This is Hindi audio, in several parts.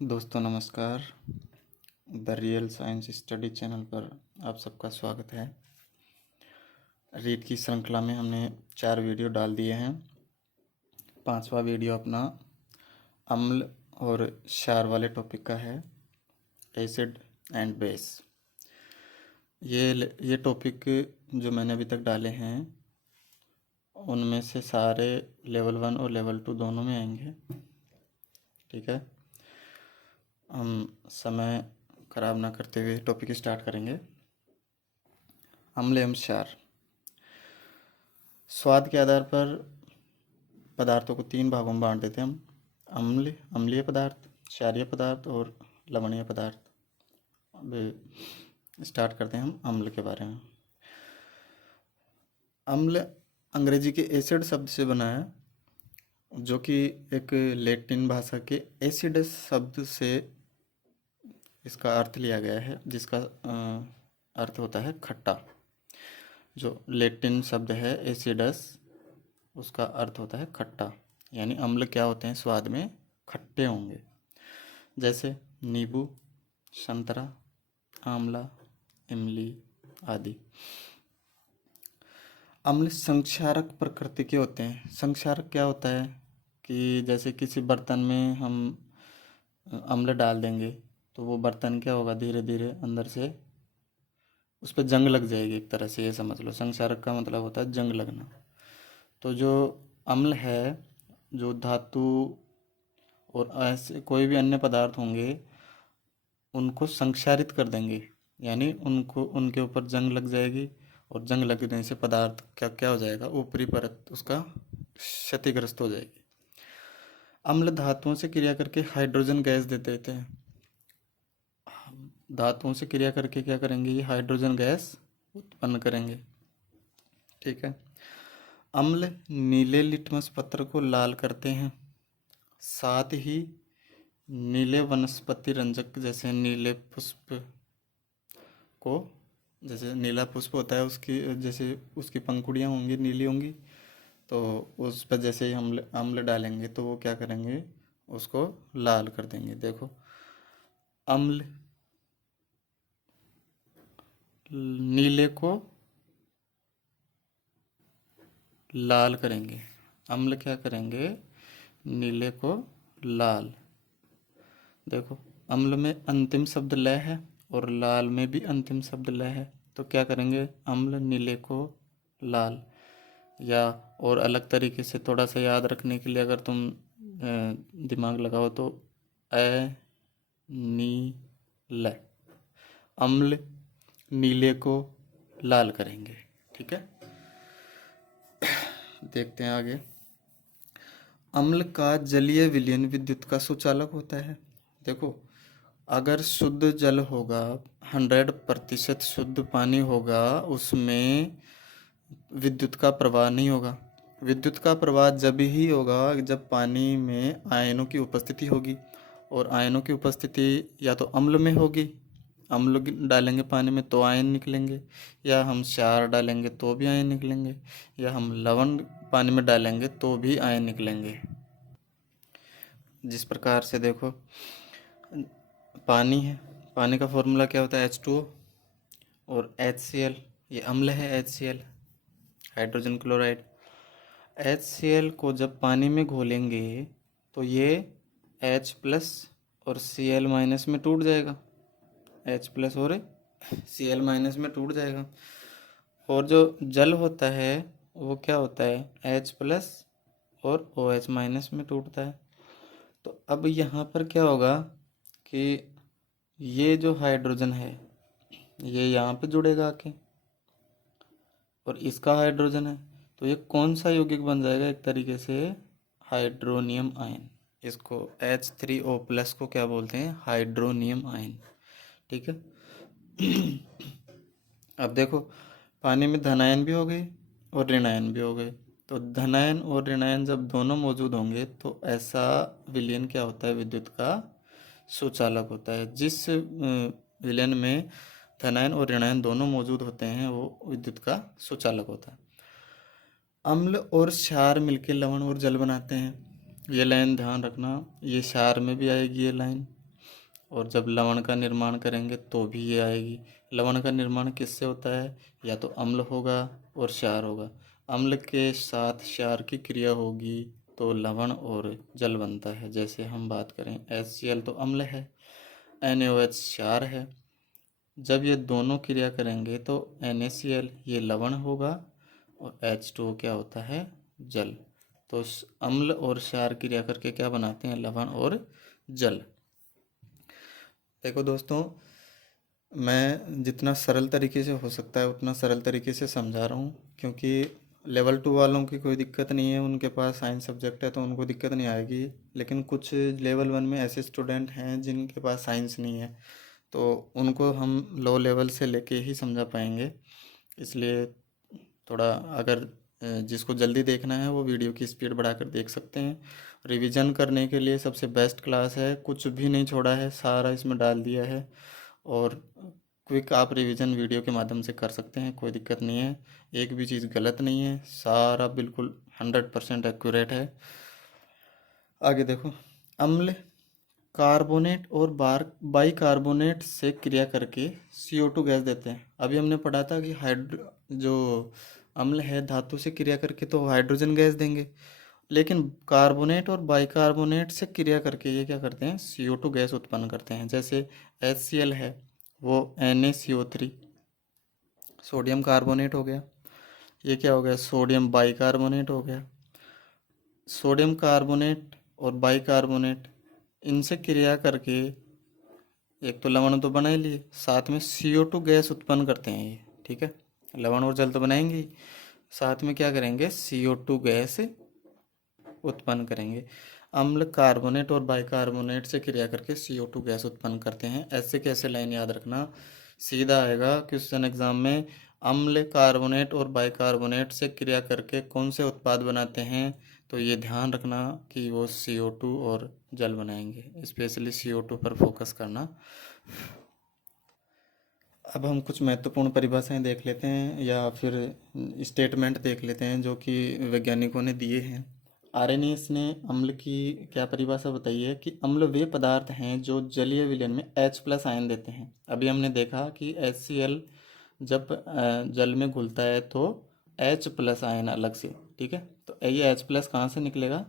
दोस्तों नमस्कार। The real science study channel पर आप सबका स्वागत है। रीड की श्रृंखला में हमने 4 वीडियो डाल दिए हैं। 5वां वीडियो अपना अम्ल और क्षार वाले टॉपिक का है, एसिड एंड बेस। ये टॉपिक जो मैंने अभी तक डाले हैं उनमें से सारे लेवल 1 और लेवल 2 दोनों में आएंगे। ठीक है, हम समय खराब ना करते हुए टॉपिक स्टार्ट करेंगे। अम्ल एवं क्षार। स्वाद के आधार पर पदार्थों को 3 भागों में बांट देते हैं हम: अम्लीय पदार्थ, क्षारीय पदार्थ और लवणीय पदार्थ। अब स्टार्ट करते हैं हम अम्ल के बारे में। अम्ल अंग्रेजी के एसिड शब्द से बना है, जो कि एक लैटिन भाषा के एसिडस शब्द से इसका अर्थ लिया गया है, जिसका अर्थ होता है खट्टा। जो लैटिन शब्द है एसिडस, उसका अर्थ होता है खट्टा। यानी अम्ल क्या होते हैं, स्वाद में खट्टे होंगे, जैसे नींबू, संतरा, आंवला, इमली आदि। अम्ल संक्षारक प्रकृति के होते हैं। संक्षारक क्या होता है कि जैसे किसी बर्तन में हम अम्ल डाल देंगे तो वो बर्तन क्या होगा, धीरे धीरे अंदर से उस पर जंग लग जाएगी। एक तरह से ये समझ लो, संक्षारक का मतलब होता है जंग लगना। तो जो अम्ल है, जो धातु और ऐसे कोई भी अन्य पदार्थ होंगे उनको संक्षारित कर देंगे, यानी उनको उनके ऊपर जंग लग जाएगी। और जंग लगने से पदार्थ क्या क्या हो जाएगा, ऊपरी परत उसका क्षतिग्रस्त हो जाएगी। अम्ल धातुओं से क्रिया करके हाइड्रोजन गैस दे देते हैं। धातुओं से क्रिया करके क्या करेंगे, ये हाइड्रोजन गैस उत्पन्न करेंगे। ठीक है। अम्ल नीले लिटमस पत्र को लाल करते हैं, साथ ही नीले वनस्पति रंजक जैसे नीले पुष्प को, जैसे नीला पुष्प होता है उसकी, जैसे उसकी पंखुड़ियाँ होंगी नीली होंगी, तो उस पर जैसे ही अम्ल अम्ल डालेंगे तो वो क्या करेंगे, उसको लाल कर देंगे। देखो, अम्ल नीले को लाल करेंगे, अम्ल क्या करेंगे, नीले को लाल। देखो, अम्ल में अंतिम शब्द लय है और लाल में भी अंतिम शब्द लय है, तो क्या करेंगे, अम्ल नीले को लाल। या और अलग तरीके से थोड़ा सा याद रखने के लिए अगर तुम दिमाग लगाओ तो नी ल, अम्ल नीले को लाल करेंगे। ठीक है, देखते हैं आगे। अम्ल का जलीय विलयन विद्युत का सुचालक होता है। देखो, अगर शुद्ध जल होगा, 100% शुद्ध पानी होगा, उसमें विद्युत का प्रवाह नहीं होगा। विद्युत का प्रवाह जब ही होगा जब पानी में आयनों की उपस्थिति होगी, और आयनों की उपस्थिति या तो अम्ल में होगी, अम्ल डालेंगे पानी में तो आयन निकलेंगे, या हम क्षार डालेंगे तो भी आयन निकलेंगे, या हम लवण पानी में डालेंगे तो भी आयन निकलेंगे। जिस प्रकार से देखो, पानी है, पानी का फॉर्मूला क्या होता है, H2O और HCl। ये अम्ल है, HCl हाइड्रोजन क्लोराइड। HCl को जब पानी में घोलेंगे तो ये H+ और Cl- में टूट जाएगा, H+ और Cl- में टूट जाएगा। और जो जल होता है वो क्या होता है, H+ और OH- में टूटता है। तो अब यहाँ पर क्या होगा कि ये जो हाइड्रोजन है ये यहाँ पे जुड़ेगा आके, और इसका हाइड्रोजन है, तो ये कौन सा यौगिक बन जाएगा, एक तरीके से हाइड्रोनियम आयन। इसको H3O+ को क्या बोलते हैं, हाइड्रोनियम आयन। ठीक है। अब देखो, पानी में धनायन भी हो गए और ऋणायन भी हो गए, तो धनायन और ऋणायन जब दोनों मौजूद होंगे तो ऐसा विलयन क्या होता है, विद्युत का सुचालक होता है। जिस विलयन में धनायन और ऋणायन दोनों मौजूद होते हैं वो विद्युत का सुचालक होता है। अम्ल और क्षार मिलकर लवण और जल बनाते हैं। ये लाइन ध्यान रखना, ये क्षार में भी आएगी ये लाइन, और जब लवण का निर्माण करेंगे तो भी ये आएगी। लवण का निर्माण किससे होता है? या तो अम्ल होगा और क्षार होगा। अम्ल के साथ क्षार की क्रिया होगी तो लवण और जल बनता है। जैसे हम बात करें HCl तो अम्ल है, NaOH क्षार है। जब ये दोनों क्रिया करेंगे तो NaCl ये लवण होगा और H2O क्या होता है? जल। तो अम्ल और क्षार क्रिया करके क्या बनाते हैं? लवण और जल। देखो दोस्तों, मैं जितना सरल तरीके से हो सकता है उतना सरल तरीके से समझा रहा हूँ, क्योंकि लेवल 2 वालों की कोई दिक्कत नहीं है, उनके पास साइंस सब्जेक्ट है तो उनको दिक्कत नहीं आएगी। लेकिन कुछ लेवल 1 में ऐसे स्टूडेंट हैं जिनके पास साइंस नहीं है, तो उनको हम लो लेवल से लेके ही समझा पाएंगे। इसलिए थोड़ा अगर जिसको जल्दी देखना है वो वीडियो की स्पीड बढ़ाकर देख सकते हैं। रिवीजन करने के लिए सबसे बेस्ट क्लास है, कुछ भी नहीं छोड़ा है, सारा इसमें डाल दिया है। और क्विक आप रिवीजन वीडियो के माध्यम से कर सकते हैं, कोई दिक्कत नहीं है। एक भी चीज़ गलत नहीं है, सारा बिल्कुल 100% एक्यूरेट है। आगे देखो, अम्ल कार्बोनेट और बाइकार्बोनेट से क्रिया करके CO2 गैस देते हैं। अभी हमने पढ़ा था कि जो अम्ल है धातु से क्रिया करके तो हाइड्रोजन गैस देंगे, लेकिन कार्बोनेट और बाइकार्बोनेट से क्रिया करके ये क्या करते हैं? CO2 गैस उत्पन्न करते हैं। जैसे HCl है वो NaCO3 सोडियम कार्बोनेट हो गया। ये क्या हो गया? सोडियम बाइकार्बोनेट हो गया। सोडियम कार्बोनेट और बाइकार्बोनेट इनसे क्रिया करके एक तो लवण तो बना ही लिए, साथ में CO2 गैस उत्पन्न करते हैं ये, ठीक है। लवण और जल तो बनाएंगे ही, साथ में क्या करेंगे? CO2 गैस उत्पन्न करेंगे। अम्ल कार्बोनेट और बाइकार्बोनेट से क्रिया करके CO2 गैस उत्पन्न करते हैं। ऐसे कैसे लाइन याद रखना, सीधा आएगा क्वेश्चन एग्जाम में। अम्ल कार्बोनेट और बाइकार्बोनेट से क्रिया करके कौन से उत्पाद बनाते हैं? तो ये ध्यान रखना कि वो CO2 और जल बनाएंगे, स्पेशली CO2 पर फोकस करना। अब हम कुछ महत्वपूर्ण परिभाषाएं देख लेते हैं या फिर स्टेटमेंट देख लेते हैं जो कि वैज्ञानिकों ने दिए हैं। आर्रेनियस ने अम्ल की क्या परिभाषा बताई है कि अम्ल वे पदार्थ हैं जो जलीय विलयन में H+ आयन देते हैं। अभी हमने देखा कि HCl जब जल में घुलता है तो H+ आयन अलग से, ठीक है। तो ये H+ कहाँ से निकलेगा?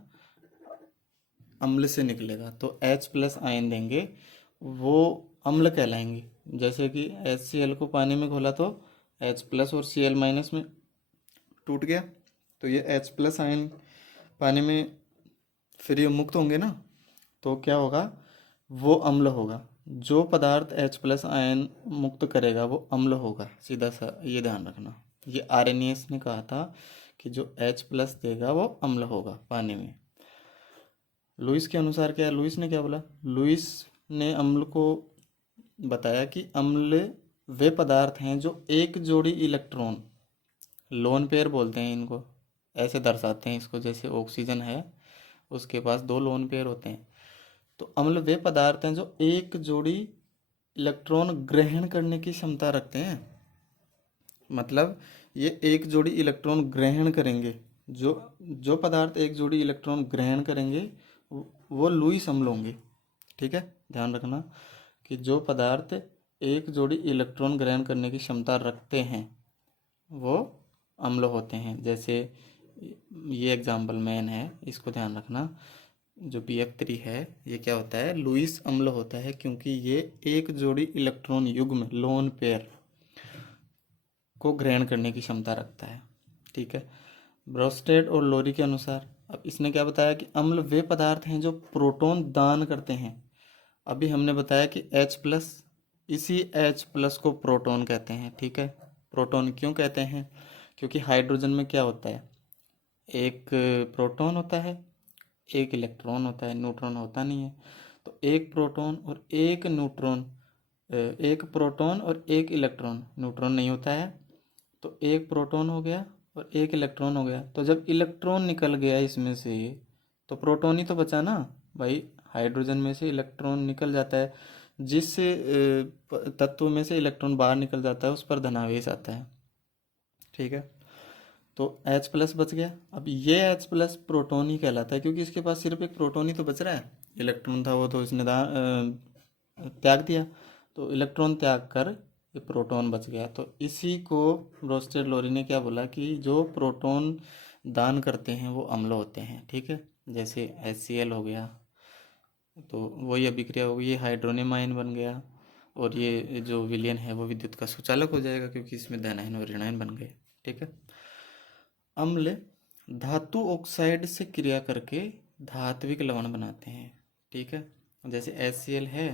अम्ल से निकलेगा, तो H+ आयन देंगे, वो अम्ल कहलाएंगे। जैसे कि HCl को पानी में घोला तो H+ और Cl- में टूट गया, तो ये H+ आयन पानी में फ्री मुक्त होंगे ना, तो क्या होगा? वो अम्ल होगा। जो पदार्थ H+ आयन मुक्त करेगा वो अम्ल होगा, सीधा सा ये ध्यान रखना। ये आर्रेनियस ने कहा था कि जो H+ देगा वो अम्ल होगा पानी में। लुईस के अनुसार क्या है? लुईस ने क्या बोला? लुईस ने अम्ल को बताया कि अम्ल वे पदार्थ हैं जो एक जोड़ी इलेक्ट्रॉन, लोन पेयर बोलते हैं इनको, ऐसे दर्शाते हैं इसको, जैसे ऑक्सीजन है उसके पास 2 लोन पेयर होते हैं। तो अम्ल वे पदार्थ हैं जो एक जोड़ी इलेक्ट्रॉन ग्रहण करने की क्षमता रखते हैं। मतलब ये एक जोड़ी इलेक्ट्रॉन ग्रहण करेंगे, जो जो पदार्थ एक जोड़ी इलेक्ट्रॉन ग्रहण करेंगे वो लुईस अम्ल होंगे, ठीक है। ध्यान रखना कि जो पदार्थ एक जोड़ी इलेक्ट्रॉन ग्रहण करने की क्षमता रखते हैं वो अम्ल होते हैं। जैसे ये एग्जाम्पल मेन है, इसको ध्यान रखना। जो BF3 है ये क्या होता है? लुईस अम्ल होता है, क्योंकि ये एक जोड़ी इलेक्ट्रॉन युग्म लोन पेयर को ग्रहण करने की क्षमता रखता है, ठीक है। ब्रोस्टेड और लोरी के अनुसार अब इसने क्या बताया कि अम्ल वे पदार्थ हैं जो प्रोटॉन दान करते हैं। अभी हमने बताया कि H+, इसी H+ को प्रोटॉन कहते हैं, ठीक है। प्रोटॉन क्यों कहते हैं? क्योंकि हाइड्रोजन में क्या होता है? एक प्रोटॉन होता है, एक इलेक्ट्रॉन होता है, न्यूट्रॉन होता नहीं है। तो एक प्रोटॉन और एक न्यूट्रॉन, एक प्रोटॉन और एक इलेक्ट्रॉन, न्यूट्रॉन नहीं होता है, तो एक प्रोटॉन हो गया और एक इलेक्ट्रॉन हो गया। तो जब इलेक्ट्रॉन निकल गया इसमें से तो प्रोटॉन ही तो बचा ना भाई। हाइड्रोजन में से इलेक्ट्रॉन निकल जाता है, जिस तत्व में से इलेक्ट्रॉन बाहर निकल जाता है उस पर धनावेश आता है, ठीक है। तो H+ बच गया। अब ये H+ प्रोटॉन ही कहलाता है, क्योंकि इसके पास सिर्फ एक प्रोटॉन ही तो बच रहा है, इलेक्ट्रॉन था वो तो इसने त्याग दिया, तो इलेक्ट्रॉन त्याग कर ये प्रोटॉन बच गया। तो इसी को ब्रोस्टेड लोरी ने क्या बोला कि जो प्रोटॉन दान करते हैं वो अम्ल होते हैं, ठीक है। जैसे HCl हो गया, तो वही अभिक्रिया होगी, ये हाइड्रोनियम आयन बन गया, और ये जो विलयन है वो विद्युत का सुचालक हो जाएगा, क्योंकि इसमें धनायन और ऋणायन बन गए, ठीक है। अम्ल धातु ऑक्साइड से क्रिया करके धात्विक लवण बनाते हैं, ठीक है। जैसे HCl है,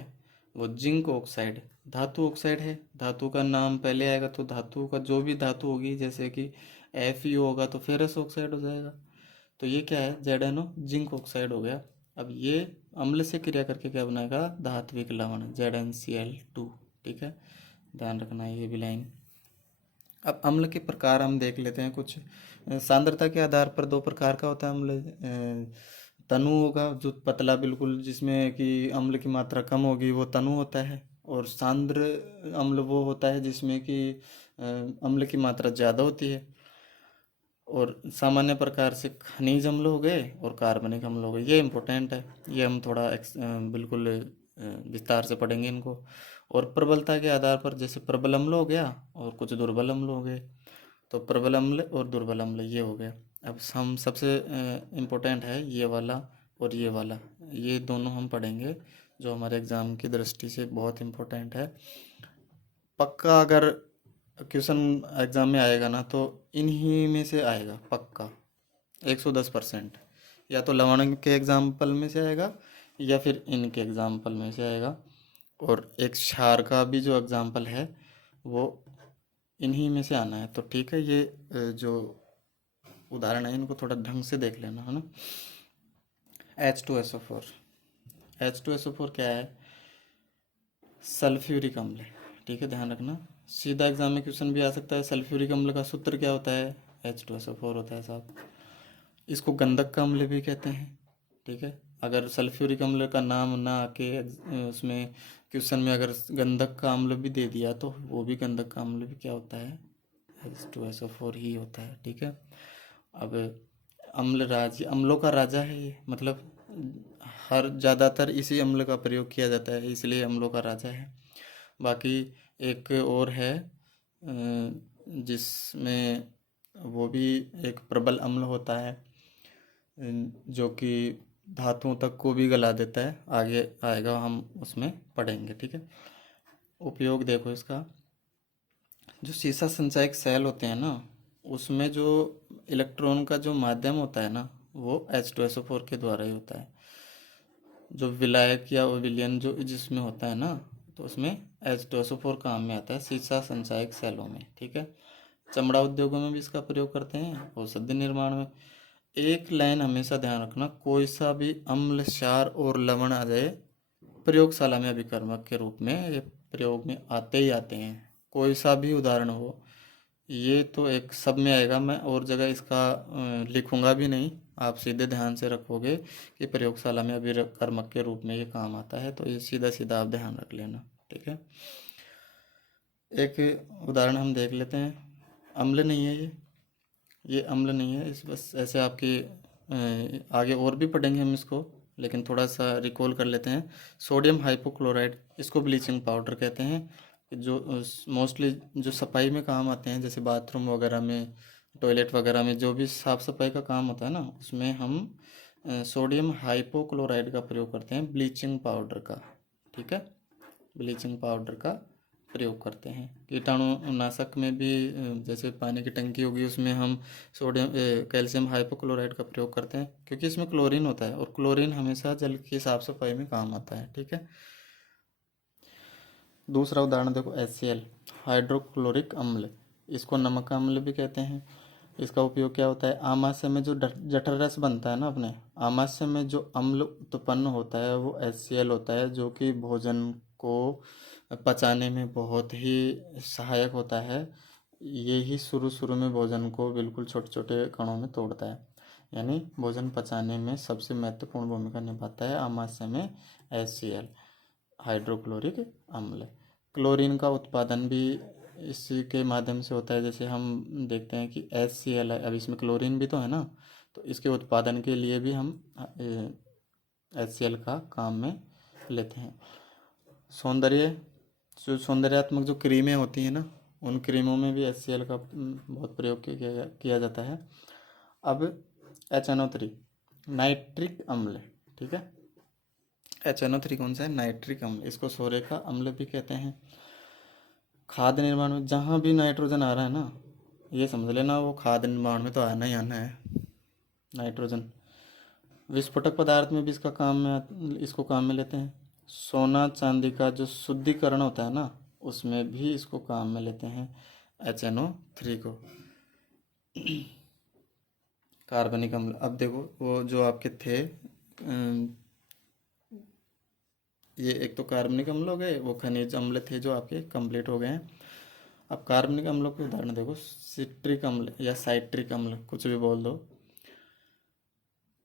वो जिंक ऑक्साइड धातु ऑक्साइड है, धातु का नाम पहले आएगा तो धातु का जो भी धातु होगी, जैसे कि FeO होगा तो फेरस ऑक्साइड हो जाएगा। तो ये क्या है, ZnO जिंक ऑक्साइड हो गया। अब ये अम्ल से क्रिया करके क्या बनाएगा, धात्विक लवण ZnCl2, ठीक है, ध्यान रखना है ये भी लाइन। अब अम्ल के प्रकार हम देख लेते हैं कुछ। सांद्रता के आधार पर दो प्रकार का होता है अम्ल। तनु होगा जो पतला बिल्कुल, जिसमें कि अम्ल की मात्रा कम होगी, वो तनु होता है। और सांद्र अम्ल वो होता है जिसमें कि अम्ल की मात्रा ज़्यादा होती है। और सामान्य प्रकार से खनिज अम्ल हो गए और कार्बनिक अम्ल हो गए, ये इम्पोर्टेंट है, ये हम थोड़ा बिल्कुल विस्तार से पढ़ेंगे इनको। और प्रबलता के आधार पर जैसे प्रबल अम्ल हो गया और कुछ दुर्बल अम्ल हो गए, तो प्रबल अम्ल और दुर्बल अम्ल ये हो गया। अब हम सबसे इम्पोर्टेंट है ये वाला और ये वाला, ये दोनों हम पढ़ेंगे जो हमारे एग्ज़ाम की दृष्टि से बहुत इम्पोर्टेंट है। पक्का अगर क्वेश्चन एग्ज़ाम में आएगा ना तो इन्हीं में से आएगा पक्का, 110%। या तो लवण के एग्जाम्पल में से आएगा या फिर इनके एग्जाम्पल में से आएगा। और एक क्षार का भी जो एग्जाम्पल है वो इन्हीं में से आना है। तो ठीक है, ये जो उदाहरण है इनको थोड़ा ढंग से देख लेना, है ना। H2SO4, H2SO4 क्या है, सल्फ्यूरिक अम्ल है, ठीक है, ध्यान रखना। सीधा एग्जाम में क्वेश्चन भी आ सकता है, सल्फ्यूरिक अम्ल का सूत्र क्या होता है, H2SO4 होता है साहब। इसको गंधक का अम्ल भी कहते हैं, ठीक है। अगर सल्फ्यूरिक अम्ल का नाम ना आके उसमें क्वेश्चन में अगर गंधक का अम्ल भी दे दिया तो वो भी गंधक का अम्ल भी क्या होता है, H2SO4 ही होता है, ठीक है। अब अम्ल राज, अम्लों का राजा है ये, मतलब हर ज़्यादातर इसी अम्ल का प्रयोग किया जाता है, इसलिए अम्लों का राजा है। बाकी एक और है जिसमें वो भी एक प्रबल अम्ल होता है जो कि धातुओं तक को भी गला देता है, आगे आएगा हम उसमें पढ़ेंगे, ठीक है। उपयोग देखो इसका, जो सीसा संचायक सेल होते हैं ना, उसमें जो इलेक्ट्रॉन का जो माध्यम होता है ना वो H2SO4 के द्वारा ही होता है। जो विलायक या विलयन जो जिसमें होता है ना, तो उसमें H2SO4 काम में आता है सीसा संचायक सेलों में, ठीक है। चमड़ा उद्योगों में भी इसका प्रयोग करते हैं, औषधि निर्माण में। एक लाइन हमेशा ध्यान रखना, कोई सा भी अम्ल, क्षार और लवण आ जाए प्रयोगशाला में अभिकर्मक के रूप में ये प्रयोग में आते ही आते हैं, कोई सा भी उदाहरण हो, ये तो एक सब में आएगा। मैं और जगह इसका लिखूंगा भी नहीं, आप सीधे ध्यान से रखोगे कि प्रयोगशाला में अभिकर्मक के रूप में ये काम आता है, तो ये सीधा सीधा आप ध्यान रख लेना, ठीक है। एक उदाहरण हम देख लेते हैं, अम्ल नहीं है ये अम्ल नहीं है, इस बस ऐसे आपकी आगे और भी पढ़ेंगे हम इसको, लेकिन थोड़ा सा रिकॉल कर लेते हैं। सोडियम हाइपोक्लोराइड, इसको ब्लीचिंग पाउडर कहते हैं, जो मोस्टली जो सफाई में काम आते हैं, जैसे बाथरूम वगैरह में, टॉयलेट वगैरह में, जो भी साफ़ सफाई का काम होता है ना, उसमें हम सोडियम हाइपोक्लोराइड का प्रयोग करते हैं, ब्लीचिंग पाउडर का, ठीक है, ब्लीचिंग पाउडर का प्रयोग करते हैं। कीटाणुनाशक में भी जैसे पानी की टंकी होगी उसमें हम सोडियम कैल्शियम हाइपोक्लोराइड का प्रयोग करते हैं, क्योंकि इसमें क्लोरीन होता है और क्लोरीन हमेशा जल की साफ सफाई में काम आता है, ठीक है। दूसरा उदाहरण देखो, HCl हाइड्रोक्लोरिक अम्ल, इसको नमक का अम्ल भी कहते हैं। इसका उपयोग क्या होता है, आमाशय में जो जठर रस बनता है ना, अपने आमाशय में जो अम्ल उत्पन्न होता है वो HCl होता है, जो कि भोजन को पचाने में बहुत ही सहायक होता है। ये ही शुरू शुरू में भोजन को बिल्कुल छोटे छोटे कणों में तोड़ता है, यानी भोजन पचाने में सबसे महत्वपूर्ण भूमिका निभाता है आमाशय में HCl हाइड्रोक्लोरिक अम्ल। क्लोरीन का उत्पादन भी इसी के माध्यम से होता है, जैसे हम देखते हैं कि HCl है, अब इसमें क्लोरीन भी तो है ना, तो इसके उत्पादन के लिए भी हम HCl का काम में लेते हैं। सौंदर्य, जो सौंदर्यात्मक जो क्रीमें होती हैं ना, उन क्रीमों में भी HCl का बहुत प्रयोग किया जाता है। अब HNO3 नाइट्रिक अम्ल, ठीक है। HNO3 कौन सा है? नाइट्रिक अम्ल। इसको सोरे का अम्ल भी कहते हैं। खाद्य निर्माण में जहाँ भी नाइट्रोजन आ रहा है ना, ये समझ लेना वो खाद्य निर्माण में तो आना ही आना है नाइट्रोजन। विस्फोटक पदार्थ में भी इसको काम में लेते हैं। सोना चांदी का जो शुद्धिकरण होता है ना, उसमें भी इसको काम में लेते हैं HNO3 को। कार्बनिक अम्ल, अब देखो वो जो आपके थे ये एक तो कार्बनिक अम्ल हो गए, वो खनिज अम्ल थे जो आपके कंप्लीट हो गए हैं। अब कार्बनिक अम्लों के उदाहरण देखो, सिट्रिक अम्ल या साइट्रिक अम्ल, कुछ भी बोल दो।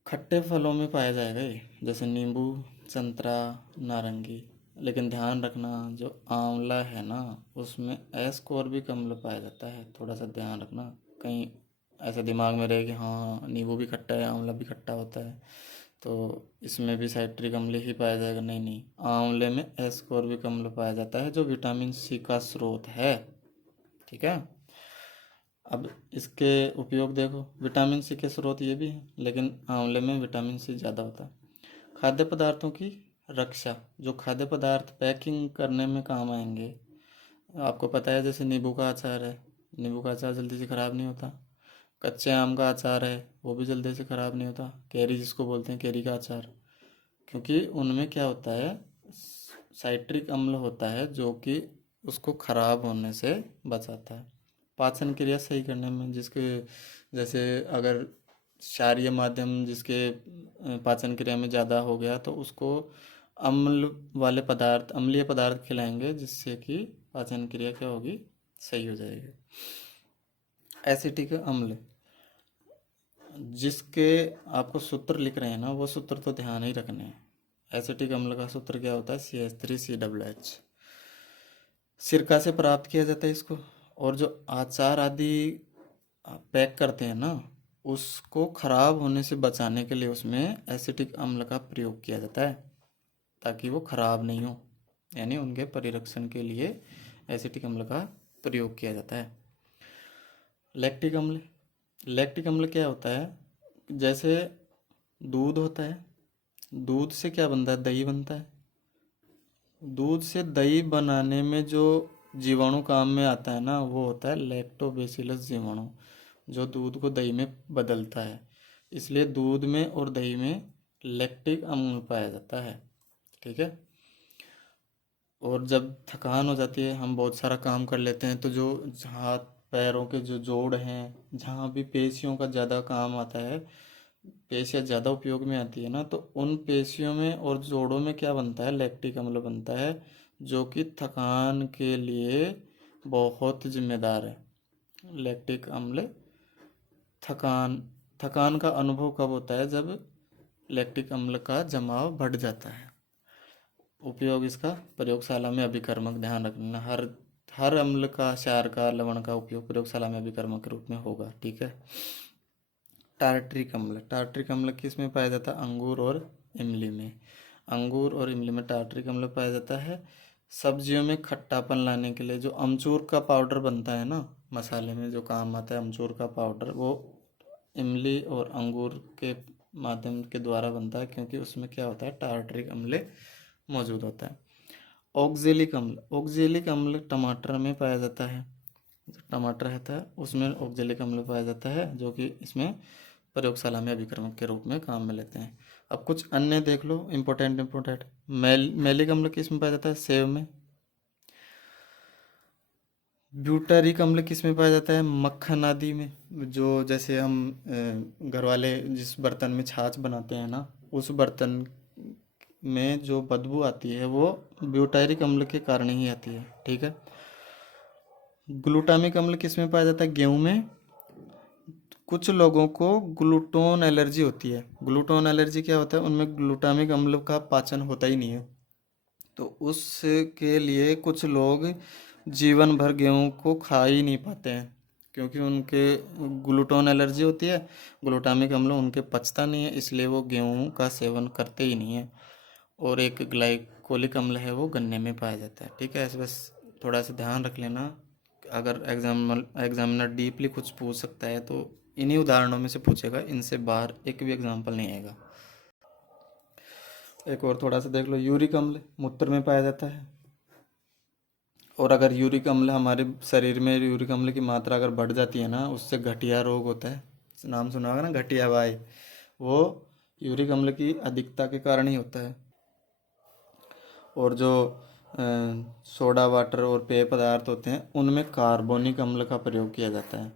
खट्टे फलों में पाया जाएगा ये, जैसे नींबू, संतरा, नारंगी। लेकिन ध्यान रखना जो आंवला है ना, उसमें एस्कॉर्बिक अम्ल पाया जाता है। थोड़ा सा ध्यान रखना, कहीं ऐसा दिमाग में रहे कि हाँ नींबू भी खट्टा है, आंवला भी खट्टा होता है, तो इसमें भी साइट्रिक अम्ल ही पाया जाएगा। नहीं नहीं, आंवले में एस्कॉर्बिक अम्ल पाया जाता है जो विटामिन सी का स्रोत है, ठीक है। अब इसके उपयोग देखो, विटामिन सी के स्रोत ये भी हैं, लेकिन आंवले में विटामिन सी ज़्यादा होता है। खाद्य पदार्थों की रक्षा, जो खाद्य पदार्थ पैकिंग करने में काम आएंगे, आपको पता है जैसे नींबू का अचार है, नींबू का अचार जल्दी से ख़राब नहीं होता। कच्चे आम का अचार है, वो भी जल्दी से ख़राब नहीं होता। कैरी जिसको बोलते हैं, कैरी का अचार, क्योंकि उनमें क्या होता है, साइट्रिक अम्ल होता है जो कि उसको ख़राब होने से बचाता है। पाचन क्रिया सही करने में, जिसके जैसे अगर क्षारीय माध्यम जिसके पाचन क्रिया में ज़्यादा हो गया, तो उसको अम्ल वाले पदार्थ, अम्लीय पदार्थ खिलाएंगे, जिससे कि पाचन क्रिया क्या होगी, सही हो जाएगी। एसिटिक अम्ल, जिसके आपको सूत्र लिख रहे हैं ना, वो सूत्र तो ध्यान ही रखने हैं। एसिटिक अम्ल का सूत्र क्या होता है? CH3CH। सिरका से प्राप्त किया जाता है इसको। और जो अचार आदि पैक करते हैं ना, उसको खराब होने से बचाने के लिए उसमें एसिटिक अम्ल का प्रयोग किया जाता है, ताकि वो खराब नहीं हो, यानी उनके परिरक्षण के लिए एसिटिक अम्ल का प्रयोग किया जाता है। लैक्टिक अम्ल, लैक्टिक अम्ल क्या होता है? जैसे दूध होता है, दूध से क्या बनता है? दही बनता है। दूध से दही बनाने में जो जीवाणु काम में आता है ना, वो होता है लैक्टोबैसिलस जीवाणु, जो दूध को दही में बदलता है। इसलिए दूध में और दही में लैक्टिक अम्ल पाया जाता है, ठीक है। और जब थकान हो जाती है, हम बहुत सारा काम कर लेते हैं, तो जो हाथ पैरों के जो जोड़ हैं, जहाँ भी पेशियों का ज़्यादा काम आता है, पेशियाँ ज़्यादा उपयोग में आती है ना, तो उन पेशियों में और जोड़ों में क्या बनता है? लैक्टिक अम्ल बनता है, जो कि थकान के लिए बहुत जिम्मेदार है। लैक्टिक अम्ल, थकान, थकान का अनुभव कब होता है? जब लैक्टिक अम्ल का जमाव बढ़ जाता है। उपयोग इसका प्रयोगशाला में अभिकर्मक, ध्यान रखना, हर अम्ल का, क्षार का, लवण का उपयोग प्रयोगशाला में अभिकर्मक के रूप में होगा, ठीक है। टार्ट्रिक अम्ल, टार्ट्रिक अम्ल किस में पाया जाता है? अंगूर और इमली में। अंगूर और इमली में टार्ट्रिक अम्ल पाया जाता है। सब्जियों में खट्टापन लाने के लिए जो अमचूर का पाउडर बनता है ना, मसाले में जो काम आता है अमचूर का पाउडर, वो इमली और अंगूर के माध्यम के द्वारा बनता है, क्योंकि उसमें क्या होता है? टार्ट्रिक अम्ल मौजूद होता है। ऑक्जेलिक अम्ल, ऑक्जेलिक अम्ल टमाटर में पाया जाता है। जो टमाटर रहता है उसमें ऑक्जेलिक अम्ल पाया जाता है, जो कि इसमें प्रयोगशाला में अभिकर्मक के रूप में काम में लेते हैं। अब कुछ अन्य देख लो, इम्पोर्टेंट। मैलिक अम्ल किस में पाया जाता है? सेब में। ब्यूटारिक अम्ल किस में पाया जाता है? मक्खन आदि में। जो जैसे हम घर वाले जिस बर्तन में छाछ बनाते हैं ना, उस बर्तन में जो बदबू आती है वो ब्यूटारिक अम्ल के कारण ही आती है, ठीक है। ग्लूटामिक अम्ल किस में पाया जाता है? गेहूं में। कुछ लोगों को ग्लूटोन एलर्जी होती है। ग्लूटोन एलर्जी क्या होता है? उनमें ग्लूटामिक अम्ल का पाचन होता ही नहीं है, तो उसके लिए कुछ लोग जीवन भर गेहूं को खा ही नहीं पाते हैं, क्योंकि उनके ग्लूटोन एलर्जी होती है, ग्लूटामिक अम्ल उनके पचता नहीं है, इसलिए वो गेहूं का सेवन करते ही नहीं है। और एक अल्कोहलिक अम्ल है वो गन्ने में पाया जाता है। ठीक है, ऐसे बस थोड़ा सा ध्यान रख लेना। अगर एग्जामिनर डीपली कुछ पूछ सकता है तो इन्हीं उदाहरणों में से पूछेगा, इनसे बाहर एक भी एग्जाम्पल नहीं आएगा। एक और थोड़ा सा देख लो, यूरिक अम्ल मूत्र में पाया जाता है। और अगर यूरिक अम्ल हमारे शरीर में यूरिक अम्ल की मात्रा अगर बढ़ जाती है ना, उससे गठिया रोग होता है। नाम सुना होगा ना, गठिया वाई, वो यूरिक अम्ल की अधिकता के कारण ही होता है। और जो सोडा वाटर और पेय पदार्थ होते हैं उनमें कार्बोनिक अम्ल का प्रयोग किया जाता है,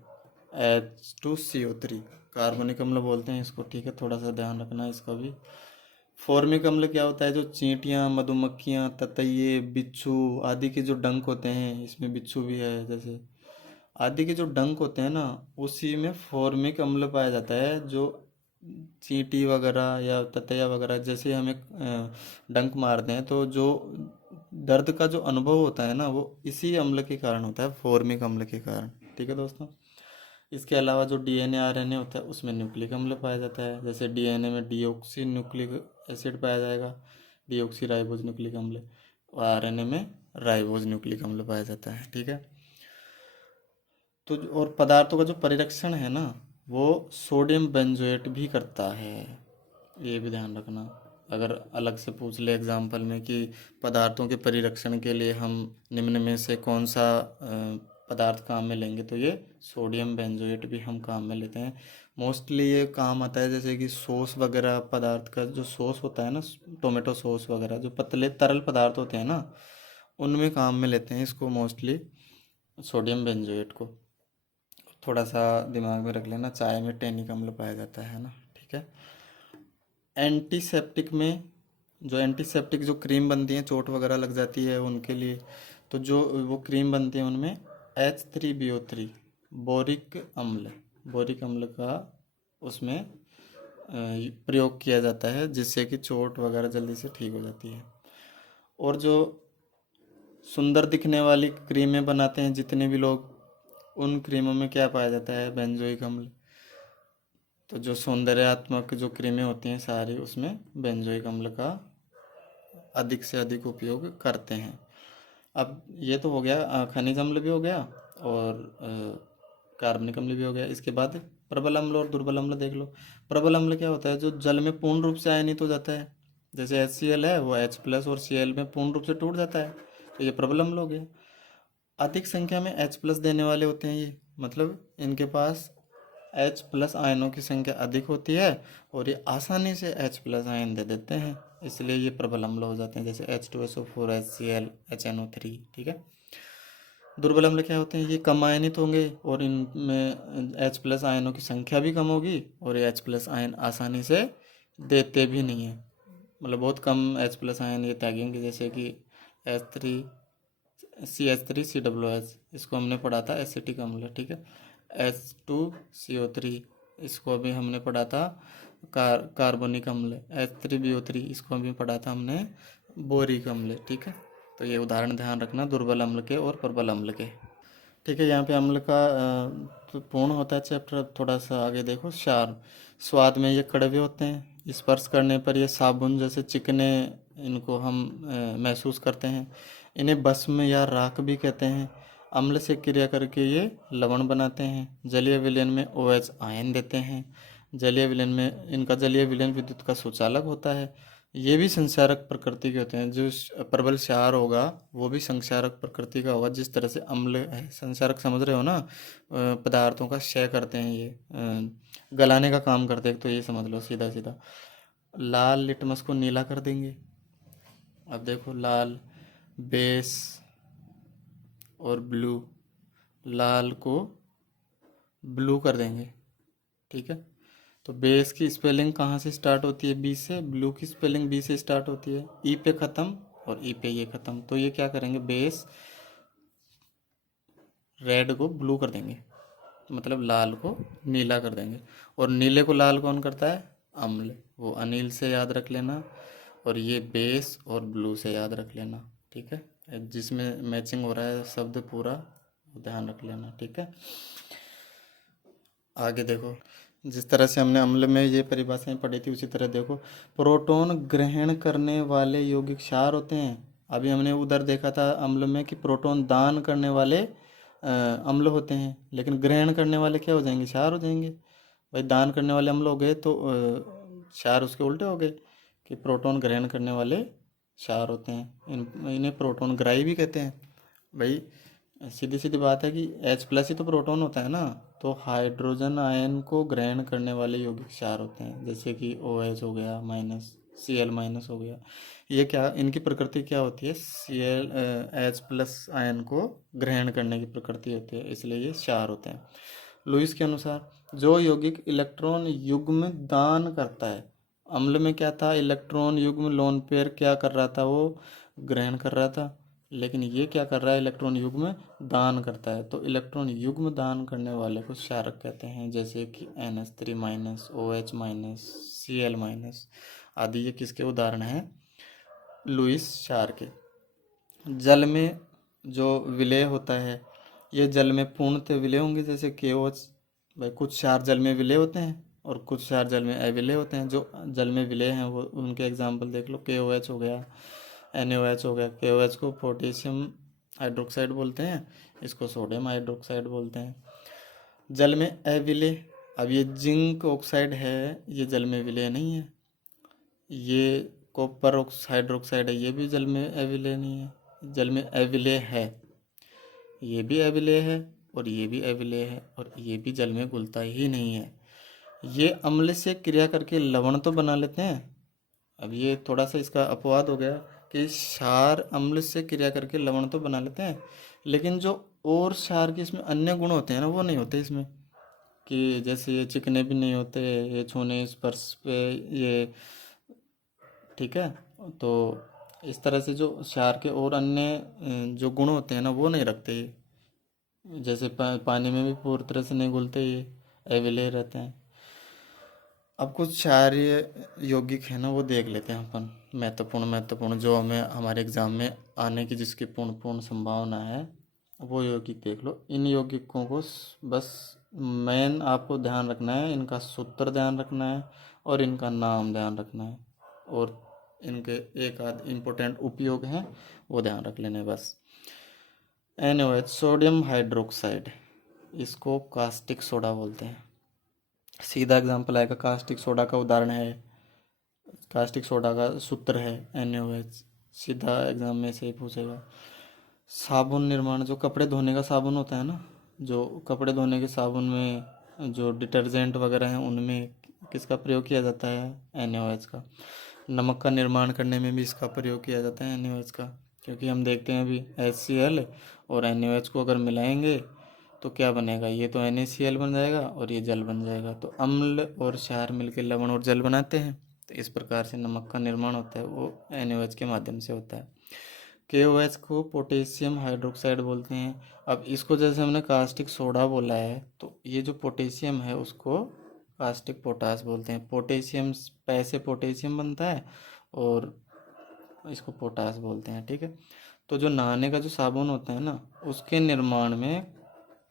H2CO3 कार्बोनिक अम्ल बोलते हैं इसको। ठीक है, थोड़ा सा ध्यान रखना इसका भी। फॉर्मिक अम्ल क्या होता है, जो चींटियाँ, मधुमक्खियाँ, ततैये, बिच्छू आदि के जो डंक होते हैं, इसमें बिच्छू भी है जैसे, आदि के जो डंक होते हैं ना, उसी में फॉर्मिक अम्ल पाया जाता है। जो चींटी वगैरह या ततैया वगैरह जैसे हमें डंक मारते हैं, तो जो दर्द का जो अनुभव होता है ना, वो इसी अम्ल के कारण होता है, फॉर्मिक अम्ल के कारण। ठीक है दोस्तों, इसके अलावा जो डीएनए आरएनए होता है उसमें न्यूक्लिक अम्ल पाया जाता है। जैसे डीएनए में डीऑक्सी न्यूक्लिक एसिड पाया जाएगा, डीऑक्सी राइबोज न्यूक्लिक अम्ल, और आरएनए में राइबोज न्यूक्लिक अम्ल पाया जाता है। ठीक है, तो और पदार्थों का जो परिरक्षण है ना, वो सोडियम बेंजोएट भी करता है, ये भी ध्यान रखना। अगर अलग से पूछ ले एग्जाम्पल में कि पदार्थों के परिरक्षण के लिए हम निम्न में से कौन सा पदार्थ काम में लेंगे, तो ये सोडियम बेंजोएट भी हम काम में लेते हैं। मोस्टली ये काम आता है जैसे कि सॉस वगैरह, पदार्थ का जो सॉस होता है ना, टोमेटो सॉस वगैरह, जो पतले तरल पदार्थ होते हैं ना, उनमें काम में लेते हैं इसको मोस्टली, सोडियम बेंजोएट को। थोड़ा सा दिमाग में रख लेना, चाय में टैनिक अम्ल पाया जाता है ना। ठीक है, एंटीसेप्टिक में जो एंटीसेप्टिक जो क्रीम बनती है, चोट वगैरह लग जाती है उनके लिए, तो जो वो क्रीम बनती है उनमें H3BO3 बोरिक अम्ल का उसमें प्रयोग किया जाता है, जिससे कि चोट वगैरह जल्दी से ठीक हो जाती है। और जो सुंदर दिखने वाली क्रीमें बनाते हैं जितने भी लोग, उन क्रीमों में क्या पाया जाता है, बेंजोइक अम्ल। तो जो सौंदर्यात्मक जो क्रीमें होती हैं सारी, उसमें बेंजोइक अम्ल का अधिक से अधिक उपयोग करते हैं। अब ये तो हो गया, खनिज अम्ल भी हो गया और कार्बनिक अम्ल भी हो गया। इसके बाद प्रबल अम्ल और दुर्बल अम्ल देख लो। प्रबल अम्ल क्या होता है, जो जल में पूर्ण रूप से आयनित हो जाता है। जैसे HCl है, वो H+ और Cl में पूर्ण रूप से टूट जाता है, तो ये प्रबल अम्ल हो गया। अधिक संख्या में H+ देने वाले होते हैं ये, मतलब इनके पास H+ आयनों की संख्या अधिक होती है और ये आसानी से H+ आयन दे देते हैं, इसलिए ये प्रबल अम्ल हो जाते हैं, जैसे H2SO4, HCl, HNO3। ठीक है, दुर्बल अम्ल क्या होते हैं, ये कम आयनित होंगे और इनमें H+ आयनों की संख्या भी कम होगी, और ये H+ आयन आसानी से देते भी नहीं है, मतलब बहुत कम H+ आयन ये त्यागेंगे। जैसे कि CH3COOH, इसको हमने पढ़ा था एसिटिक अम्ल। ठीक है, H2CO3, इसको अभी हमने पढ़ा था कार्बोनिक अम्ल। H3BO3, इसको अभी पढ़ा था हमने बोरिक अम्ल। ठीक है, तो ये उदाहरण ध्यान रखना दुर्बल अम्ल के और प्रबल अम्ल के। ठीक है, यहाँ पे अम्ल का तो पूर्ण होता है चैप्टर। अब थोड़ा सा आगे देखो, क्षार। स्वाद में ये कड़वे होते हैं, स्पर्श करने पर ये साबुन जैसे चिकने, इनको हम महसूस करते हैं। इन्हें भस्म या राख भी कहते हैं। अम्ल से क्रिया करके ये लवण बनाते हैं। जलीय विलयन में OH आयन देते हैं। जलीय विलयन में इनका जलीय विलयन विद्युत का सुचालक होता है। ये भी संक्षारक प्रकृति के होते हैं। जो प्रबल क्षार होगा वो भी संक्षारक प्रकृति का होगा, जिस तरह से अम्ल है। संक्षारक समझ रहे हो ना, पदार्थों का क्षय करते हैं ये, गलाने का काम करते हैं, तो ये समझ लो सीधा सीधा। लाल लिटमस को नीला कर देंगे। अब देखो, लाल, बेस और ब्लू, लाल को ब्लू कर देंगे। ठीक है, तो बेस की स्पेलिंग कहाँ से स्टार्ट होती है, बी से। ब्लू की स्पेलिंग बी से स्टार्ट होती है, ई पे ख़त्म और ई पे ये ख़त्म। तो ये क्या करेंगे, बेस रेड को ब्लू कर देंगे, मतलब लाल को नीला कर देंगे। और नीले को लाल कौन करता है, अम्ल, वो अनिल से याद रख लेना। और ये बेस और ब्लू से याद रख लेना। ठीक है, जिसमें मैचिंग हो रहा है शब्द पूरा ध्यान रख लेना। ठीक है, आगे देखो, जिस तरह से हमने अम्ल में ये परिभाषाएं पढ़ी थी उसी तरह देखो, प्रोटॉन ग्रहण करने वाले यौगिक क्षार होते हैं। अभी हमने उधर देखा था अम्ल में कि प्रोटॉन दान करने वाले अम्ल होते हैं, लेकिन ग्रहण करने वाले क्या हो जाएंगे, क्षार हो जाएंगे। भाई दान करने वाले अम्ल हो गए तो क्षार उसके उल्टे हो गए कि प्रोटॉन ग्रहण करने वाले क्षार होते हैं। इन्हें प्रोटॉन ग्राही भी कहते हैं। भाई सीधी सीधी बात है कि H+ ही तो प्रोटॉन होता है ना, तो हाइड्रोजन आयन को ग्रहण करने वाले यौगिक क्षार होते हैं, जैसे कि OH हो गया माइनस, Cl- हो गया। ये क्या, इनकी प्रकृति क्या होती है, H+ आयन को ग्रहण करने की प्रकृति होती है, इसलिए ये क्षार होते हैं। लुईस के अनुसार जो यौगिक इलेक्ट्रॉन युग्म दान करता है, अम्ल में क्या था, इलेक्ट्रॉन युग्म लोन पेयर क्या कर रहा था, वो ग्रहण कर रहा था, लेकिन ये क्या कर रहा है, इलेक्ट्रॉन युग्म दान करता है। तो इलेक्ट्रॉन युग्म दान करने वाले को क्षारक कहते हैं, जैसे कि NH3-, OH-, Cl- आदि। ये किसके उदाहरण हैं, लुईस क्षार के। जल में जो विलय होता है, ये जल में पूर्णतः विलय होंगे, जैसे KOH। भाई कुछ क्षार जल में विलय होते हैं और कुछ क्षार जल में अविलय होते हैं। जो जल में विलय हैं वो उनके एग्जाम्पल देख लो, KOH हो गया, NaOH हो गया। KOH को पोटेशियम हाइड्रोक्साइड बोलते हैं, इसको सोडियम हाइड्रोक्साइड बोलते हैं। जल में अविलय, अब ये जिंक ऑक्साइड है, ये जल में विलय नहीं है। ये कॉपर हाइड्रोक्साइड है, ये भी जल में अविलय नहीं है। जल में अविलय है, ये भी अविलय है और ये भी अविलय है, और ये भी जल में घुलता ही नहीं है। ये अम्ल से क्रिया करके लवण तो बना लेते हैं। अब ये थोड़ा सा इसका अपवाद हो गया कि क्षार अम्ल से क्रिया करके लवण तो बना लेते हैं, लेकिन जो और क्षार के इसमें अन्य गुण होते हैं ना, वो नहीं होते इसमें। कि जैसे ये चिकने भी नहीं होते, ये छूने स्पर्श पे ये, ठीक है। तो इस तरह से जो क्षार के और अन्य जो गुण होते हैं ना, वो नहीं रखते ये। जैसे पानी में भी पूरी तरह से नहीं घुलते, ये अविलय रहते हैं। अब कुछ क्षारीय यौगिक है ना, वो देख लेते हैं अपन, महत्वपूर्ण जो हमें हमारे एग्जाम में आने की जिसकी पूर्ण संभावना है, वो यौगिक देख लो। इन यौगिकों को बस मेन आपको ध्यान रखना है, इनका सूत्र ध्यान रखना है और इनका नाम ध्यान रखना है, और इनके एक आध इम्पोर्टेंट उपयोग हैं वो ध्यान रख लेने बस। NaOH सोडियम हाइड्रोक्साइड, इसको कास्टिक सोडा बोलते हैं। सीधा एग्जांपल आएगा, कास्टिक सोडा का उदाहरण है, कास्टिक सोडा का सूत्र है NaOH। सीधा एग्जाम में से ही पूछेगा। साबुन निर्माण, जो कपड़े धोने का साबुन होता है ना, जो कपड़े धोने के साबुन में जो डिटर्जेंट वगैरह हैं उनमें किसका प्रयोग किया जाता है, NaOH का। नमक का निर्माण करने में भी इसका प्रयोग किया जाता है NaOH का, क्योंकि हम देखते हैं अभी HCl और NaOH को अगर मिलाएंगे तो क्या बनेगा, ये तो NaCl बन जाएगा और ये जल बन जाएगा। तो अम्ल और क्षार मिलकर लवण और जल बनाते हैं। तो इस प्रकार से नमक का निर्माण होता है, वो NaOH के माध्यम से होता है। KOH को पोटेशियम हाइड्रोक्साइड बोलते हैं। अब इसको जैसे हमने कास्टिक सोडा बोला है, तो ये जो पोटेशियम है उसको कास्टिक पोटास बोलते हैं। पोटेशियम पैसे पोटेशियम बनता है और इसको पोटास बोलते हैं, ठीक है। तो जो नहाने का जो साबुन होता है ना, उसके निर्माण में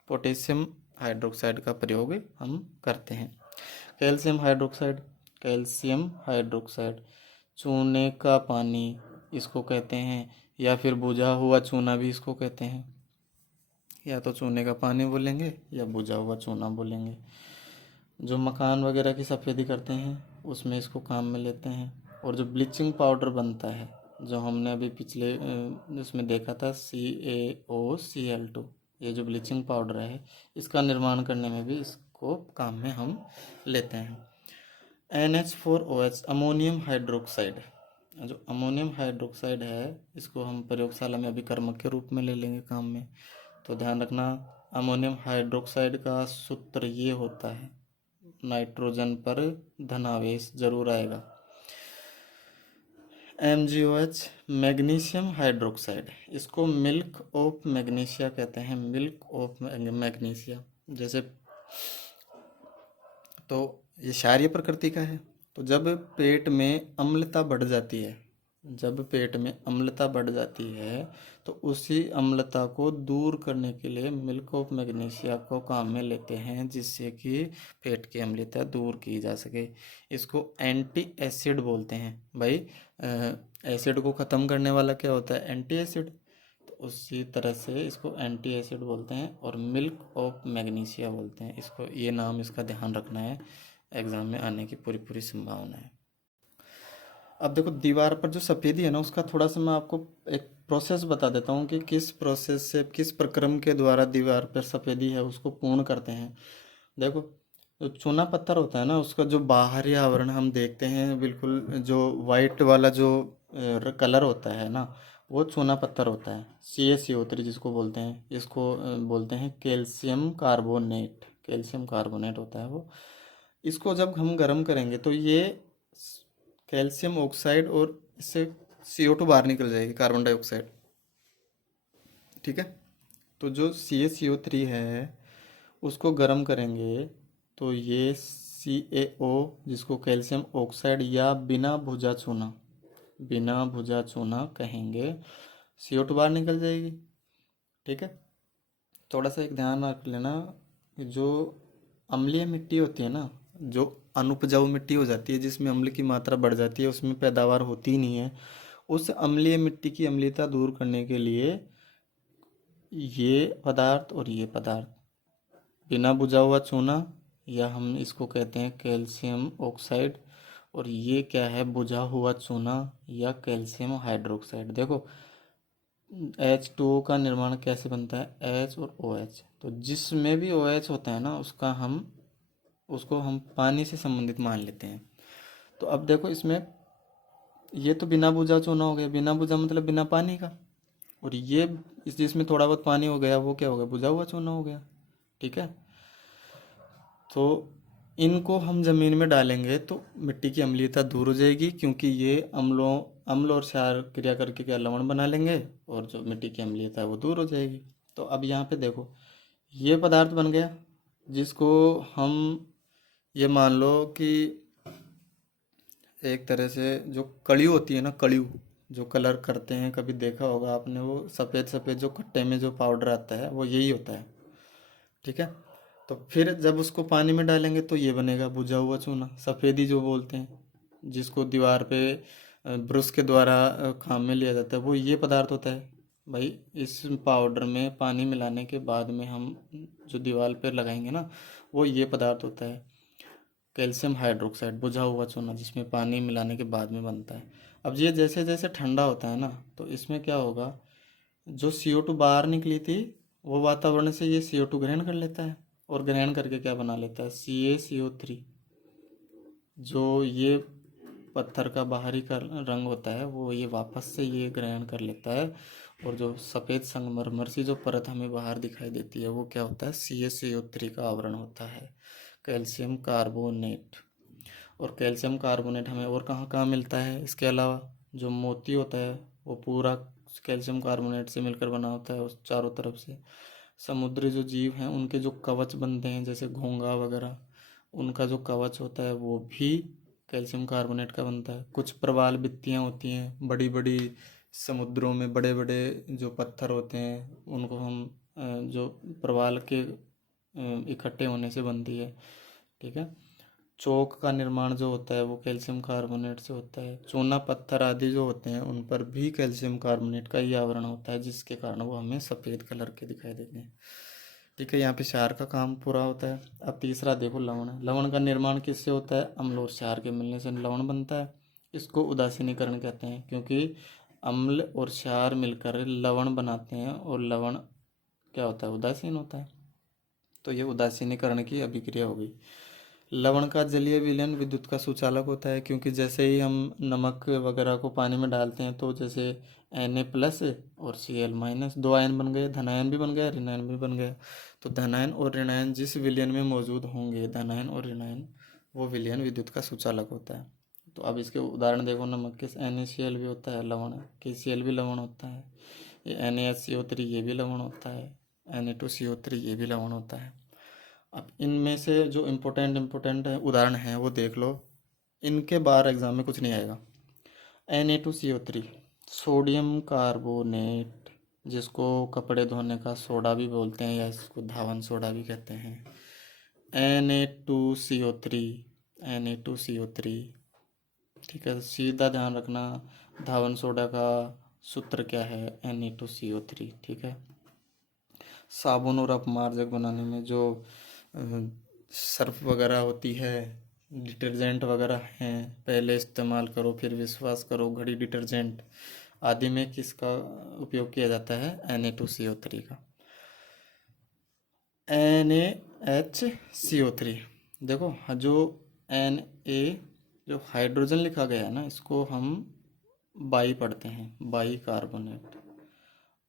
पोटेशियम हाइड्रोक्साइड का प्रयोग हम करते हैं। कैल्शियम हाइड्रोक्साइड, कैल्शियम हाइड्रोक्साइड चूने का पानी इसको कहते हैं, या फिर बुझा हुआ चूना भी इसको कहते हैं। या तो चूने का पानी बोलेंगे या बुझा हुआ चूना बोलेंगे। जो मकान वगैरह की सफ़ेदी करते हैं उसमें इसको काम में लेते हैं। और जो ब्लीचिंग पाउडर बनता है, जो हमने अभी पिछले उसमें देखा था CaOCl2, ये जो ब्लीचिंग पाउडर है इसका निर्माण करने में भी इसको काम में हम लेते हैं। NH4OH अमोनियम हाइड्रोक्साइड, जो अमोनियम हाइड्रोक्साइड है इसको हम प्रयोगशाला में अभी कर्मक के रूप में ले लेंगे काम में। तो ध्यान रखना, अमोनियम हाइड्रोक्साइड का सूत्र ये होता है, नाइट्रोजन पर धनावेश जरूर आएगा। MgOH मैग्नीशियम हाइड्रोक्साइड, इसको मिल्क ऑफ मैग्नीशिया कहते हैं, मिल्क ऑफ मैग्नीशिया। जैसे तो ये क्षारीय प्रकृति का है। तो जब पेट में अम्लता बढ़ जाती है, जब पेट में अम्लता बढ़ जाती है तो उसी अम्लता को दूर करने के लिए मिल्क ऑफ मैग्नीशिया को काम में लेते हैं, जिससे कि पेट की अम्लता दूर की जा सके। इसको एंटी एसिड बोलते हैं भाई। एसिड को ख़त्म करने वाला क्या होता है? Anti acid. तो उसी तरह से इसको एंटी एसिड बोलते हैं और मिल्क ऑफ मैग्नीशिया बोलते हैं इसको। ये नाम इसका ध्यान रखना है, एग्ज़ाम में आने की पूरी पूरी संभावना है। अब देखो, दीवार पर जो सफ़ेदी है ना, उसका थोड़ा सा मैं आपको एक प्रोसेस बता देता हूँ कि किस प्रोसेस से, किस प्रक्रम के द्वारा दीवार पर सफ़ेदी है उसको पूर्ण करते हैं। देखो, जो चूना पत्थर होता है ना, उसका जो बाहरी आवरण हम देखते हैं, बिल्कुल जो वाइट वाला जो कलर होता है ना, वो चूना पत्थर होता है। CaCO3 जिसको बोलते हैं, इसको बोलते हैं कैल्शियम कार्बोनेट। कैल्शियम कार्बोनेट होता है वो। इसको जब हम गर्म करेंगे तो ये कैल्शियम ऑक्साइड और इससे CO2 बाहर निकल जाएगी, कार्बन डाइऑक्साइड। ठीक है। तो जो CaCO3 है उसको गर्म करेंगे तो ये CaO, जिसको कैल्शियम ऑक्साइड या बिना भुजा चूना, बिना भुजा चूना कहेंगे, CO2 बाहर निकल जाएगी। ठीक है। थोड़ा सा एक ध्यान रख लेना, जो अम्लीय मिट्टी होती है ना, जो अनुपजाऊ मिट्टी हो जाती है, जिसमें अम्ल की मात्रा बढ़ जाती है, उसमें पैदावार होती ही नहीं है, उस अम्लीय मिट्टी की अम्लता दूर करने के लिए ये पदार्थ और ये पदार्थ, बिना बुझा हुआ चूना, या हम इसको कहते हैं कैल्शियम ऑक्साइड, और ये क्या है? बुझा हुआ चूना या कैल्शियम हाइड्रोक्साइड। देखो, H2O का निर्माण कैसे बनता है? H और OH। तो जिसमें भी OH होता है ना, उसको हम पानी से संबंधित मान लेते हैं। तो अब देखो, इसमें ये तो बिना बुझा चूना हो गया, बिना बुझा मतलब बिना पानी का, और ये इस जिसमें थोड़ा बहुत पानी हो गया वो क्या हो गया? बुझा हुआ चूना हो गया। ठीक है। तो इनको हम ज़मीन में डालेंगे तो मिट्टी की अम्लीयता दूर हो जाएगी, क्योंकि ये अम्ल और क्षार क्रिया करके क्या लवण बना लेंगे, और जो मिट्टी की अम्लीयता है वो दूर हो जाएगी। तो अब यहाँ पे देखो, ये पदार्थ बन गया, जिसको हम ये मान लो कि एक तरह से जो कड़ियो होती है ना, कड़ियो जो कलर करते हैं, कभी देखा होगा आपने, वो सफ़ेद सफ़ेद जो खट्टे में जो पाउडर आता है वो यही होता है। ठीक है। तो फिर जब उसको पानी में डालेंगे तो ये बनेगा बुझा हुआ चूना, सफ़ेदी जो बोलते हैं, जिसको दीवार पे ब्रश के द्वारा काम में लिया जाता है, वो ये पदार्थ होता है भाई। इस पाउडर में पानी मिलाने के बाद में हम जो दीवार पे लगाएंगे ना, वो ये पदार्थ होता है कैल्शियम हाइड्रोक्साइड, बुझा हुआ चूना, जिसमें पानी मिलाने के बाद में बनता है। अब ये जैसे जैसे ठंडा होता है ना, तो इसमें क्या होगा? जो CO2 बाहर निकली थी, वो वातावरण से ये CO2 ग्रहण कर लेता है, और ग्रहण करके क्या बना लेता है? CaCO3। जो ये पत्थर का बाहरी का रंग होता है, वो ये वापस से ये ग्रहण कर लेता है, और जो सफ़ेद संगमरमर सी जो परत हमें बाहर दिखाई देती है, वो क्या होता है? CaCO3 का आवरण होता है, कैल्शियम कार्बोनेट। और कैल्शियम कार्बोनेट हमें और कहाँ कहाँ मिलता है? इसके अलावा जो मोती होता है वो पूरा कैल्शियम कार्बोनेट से मिलकर बना होता है, उस चारों तरफ से। समुद्री जो जीव हैं उनके जो कवच बनते हैं, जैसे घोंघा वगैरह, उनका जो कवच होता है वो भी कैल्शियम कार्बोनेट का बनता है। कुछ प्रवाल भित्तियाँ होती हैं बड़ी बड़ी, समुद्रों में बड़े बड़े जो पत्थर होते हैं, उनको हम जो प्रवाल के इकट्ठे होने से बनती है। ठीक है। चौक का निर्माण जो होता है वो कैल्शियम कार्बोनेट से होता है। चूना पत्थर आदि जो होते हैं उन पर भी कैल्शियम कार्बोनेट का ही आवरण होता है, जिसके कारण वो हमें सफ़ेद कलर के दिखाई देते हैं। ठीक है। यहाँ पे क्षार का काम पूरा होता है। अब तीसरा देखो, लवण है। लवण का निर्माण किससे होता है? अम्ल और क्षार के मिलने से लवण बनता है। इसको उदासीनीकरण कहते हैं, क्योंकि अम्ल और क्षार मिलकर लवण बनाते हैं, और लवण क्या होता है? उदासीन होता है। तो ये उदासीनीकरण की अभिक्रिया हो गई। लवण का जलीय विलयन विद्युत का सुचालक होता है, क्योंकि जैसे ही हम नमक वगैरह को पानी में डालते हैं तो जैसे Na+ और Cl-, दो आयन बन गए, धनायन भी बन गया, ऋणायन भी बन गया। तो धनायन और ऋणायन जिस विलयन में मौजूद होंगे, धनायन और ऋणायन, वो विलयन विद्युत का सुचालक होता है। तो अब इसके उदाहरण देखो, नमक के NaCl भी होता है लवण, KCl भी लवण होता है, ये NaHCO3 ये भी लवण होता है, Na2CO3 ये भी लवण होता है। अब इनमें से जो इम्पोर्टेंट उदाहरण हैं वो देख लो, इनके बाहर एग्जाम में कुछ नहीं आएगा। Na2CO3 सोडियम कार्बोनेट, जिसको कपड़े धोने का सोडा भी बोलते हैं या इसको धावन सोडा भी कहते हैं। Na2CO3 Na2CO3, ठीक है। सीधा ध्यान रखना धावन सोडा का सूत्र क्या है, Na2CO3, ठीक है। साबुन और अपमार्जक बनाने में जो सर्फ वगैरह होती है, डिटर्जेंट वगैरह हैं, पहले इस्तेमाल करो फिर विश्वास करो, घड़ी डिटर्जेंट आदि में किसका उपयोग किया जाता है, Na2CO3 का। NaHCO3, देखो जो Na जो हाइड्रोजन लिखा गया है ना, इसको हम बाई पढ़ते हैं, बाई कार्बोनेट।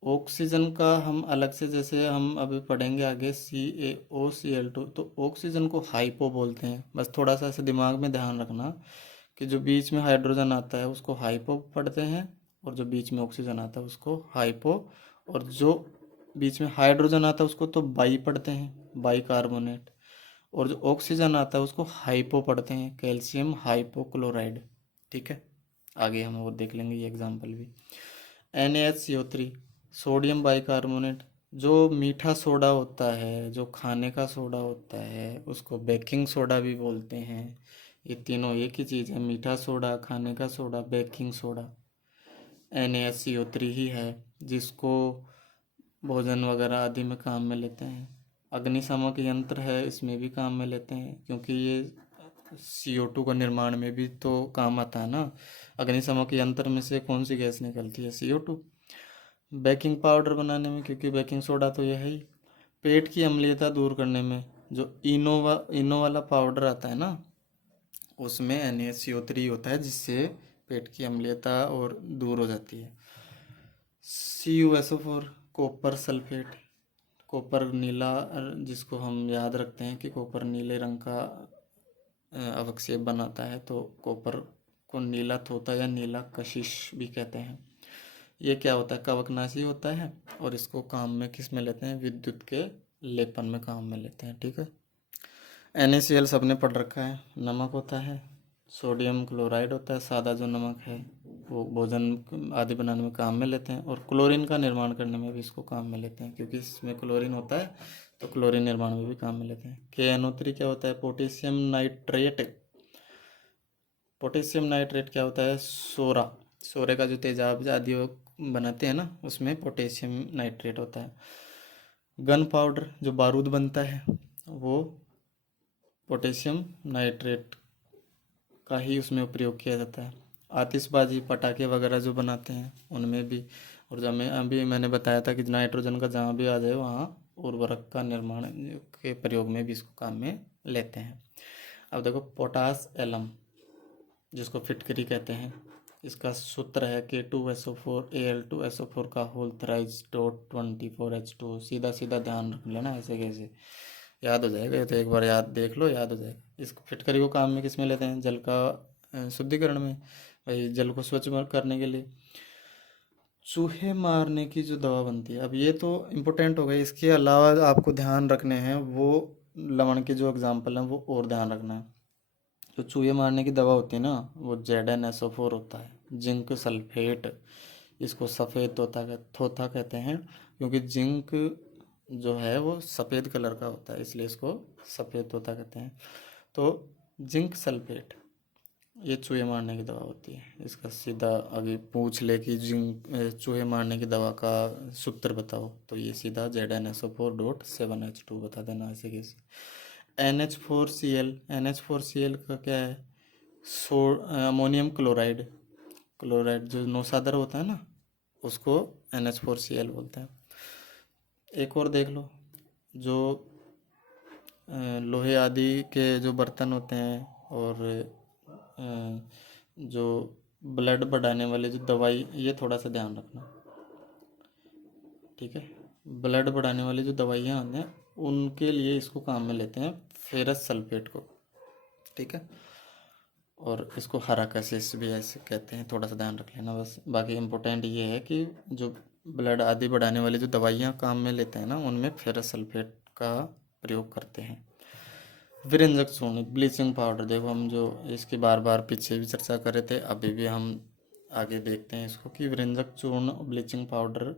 ऑक्सीजन का हम अलग से, जैसे हम अभी पढ़ेंगे आगे CaOCl2, तो ऑक्सीजन को हाइपो बोलते हैं। बस थोड़ा सा ऐसे दिमाग में ध्यान रखना कि जो बीच में हाइड्रोजन आता है उसको हाइपो पढ़ते हैं, और जो बीच में ऑक्सीजन आता है उसको हाइपो, और जो बीच में हाइड्रोजन आता है उसको तो बाई पढ़ते हैं, बाई कार्बोनेट, और जो ऑक्सीजन आता है उसको हाइपो पढ़ते हैं, कैल्शियम हाइपोक्लोराइड, ठीक है। आगे हम और देख लेंगे ये एग्जाम्पल भी। NaHCO3 सोडियम बाइकार्बोनेट, जो मीठा सोडा होता है, जो खाने का सोडा होता है, उसको बेकिंग सोडा भी बोलते हैं। ये तीनों एक ही चीज़ है, मीठा सोडा, खाने का सोडा, बेकिंग सोडा। NaHCO3 ही है जिसको भोजन वगैरह आदि में काम में लेते हैं। अग्निशामक यंत्र है, इसमें भी काम में लेते हैं, क्योंकि ये CO2 का निर्माण में भी तो काम आता है ना। अग्निशामक यंत्र में से कौन सी गैस निकलती है, CO2। बेकिंग पाउडर बनाने में, क्योंकि बेकिंग सोडा तो यह है ही। पेट की अम्लीयता दूर करने में जो इनो वाला पाउडर आता है ना, उसमें NaCO3 होता है, जिससे पेट की अम्लीयता और दूर हो जाती है। CuSO4 कॉपर सल्फेट, कॉपर नीला, जिसको हम याद रखते हैं कि कॉपर नीले रंग का अवक्षेप बनाता है, तो कॉपर को नीला तोता या नीला कशिश भी कहते हैं। ये क्या होता है, कवकनाशी होता है, और इसको काम में किस में लेते हैं, विद्युत के लेपन में काम में लेते हैं, ठीक है। NaCl सबने पढ़ रखा है, नमक होता है। सोडियम क्लोराइड होता है, सादा जो नमक है, वो भोजन आदि बनाने में काम में लेते हैं, और क्लोरीन का निर्माण करने में भी इसको काम में लेते हैं, क्योंकि इसमें क्लोरीन होता है, तो क्लोरीन निर्माण में भी काम में लेते हैं। KNO3 क्या होता है, पोटेशियम नाइट्रेट। पोटेशियम नाइट्रेट क्या होता है, सोरा, सोरे का जो तेजाब आदि बनाते हैं ना, उसमें पोटेशियम नाइट्रेट होता है। गन पाउडर, जो बारूद बनता है, वो पोटेशियम नाइट्रेट का ही उसमें प्रयोग किया जाता है। आतिशबाजी, पटाखे वगैरह जो बनाते हैं उनमें भी, और जब मैं अभी मैंने बताया था कि नाइट्रोजन का जहाँ भी आ जाए वहाँ उर्वरक का निर्माण के प्रयोग में भी इसको काम में लेते हैं। अब देखो पोटास एलम, जिसको फिटकरी कहते हैं, इसका सूत्र है K2SO4Al2SO4 का होल थ्राइज डॉट 24H2। सीधा सीधा ध्यान रख लेना, ऐसे कैसे याद हो जाएगा, ये तो एक बार याद देख लो, याद हो जाएगा। इसको फिटकरी को काम में किस में लेते हैं, जल का शुद्धिकरण में, भाई जल को स्वच्छ करने के लिए। चूहे मारने की जो दवा बनती है, अब ये तो इम्पोर्टेंट हो गई, इसके अलावा आपको ध्यान रखने हैं वो लवण के जो एग्जाम्पल हैं वो और ध्यान रखना है। जो चूहे मारने की दवा होती है ना, वो ZnSO4 होता है, जिंक सल्फेट। इसको सफ़ेद थोथा कहते हैं, क्योंकि जिंक जो है वो सफ़ेद कलर का होता है, इसलिए इसको सफ़ेद तोता कहते हैं। तो जिंक सल्फेट ये चूहे मारने की दवा होती है। इसका सीधा अभी पूछ ले कि जिंक चूहे मारने की दवा का सूत्र बताओ, तो ये सीधा ZnSO4.7H2 बता देना, ऐसे कैसे। NH4Cl का क्या है, अमोनियम क्लोराइड, क्लोराइड जो नौसादर होता है ना, उसको NH4Cl बोलते हैं। एक और देख लो, जो लोहे आदि के जो बर्तन होते हैं, और जो ब्लड बढ़ाने वाले जो दवाई, ये थोड़ा सा ध्यान रखना, ठीक है। ब्लड बढ़ाने वाली जो दवाइयाँ होती हैं उनके लिए इसको काम में लेते हैं, फेरस सल्फेट को, ठीक है। और इसको हराकसिस भी ऐसे कहते हैं, थोड़ा सा ध्यान रख लेना बस। बाकी इम्पोर्टेंट ये है कि जो ब्लड आदि बढ़ाने वाली जो दवाइयाँ काम में लेते हैं ना, उनमें फेरस सल्फेट का प्रयोग करते हैं। विरंजक चूर्ण, ब्लीचिंग पाउडर, देखो हम जो इसकी बार बार पीछे भी चर्चा कर रहे थे, अभी भी हम आगे देखते हैं इसको कि व्यंजक चूर्ण ब्लीचिंग पाउडर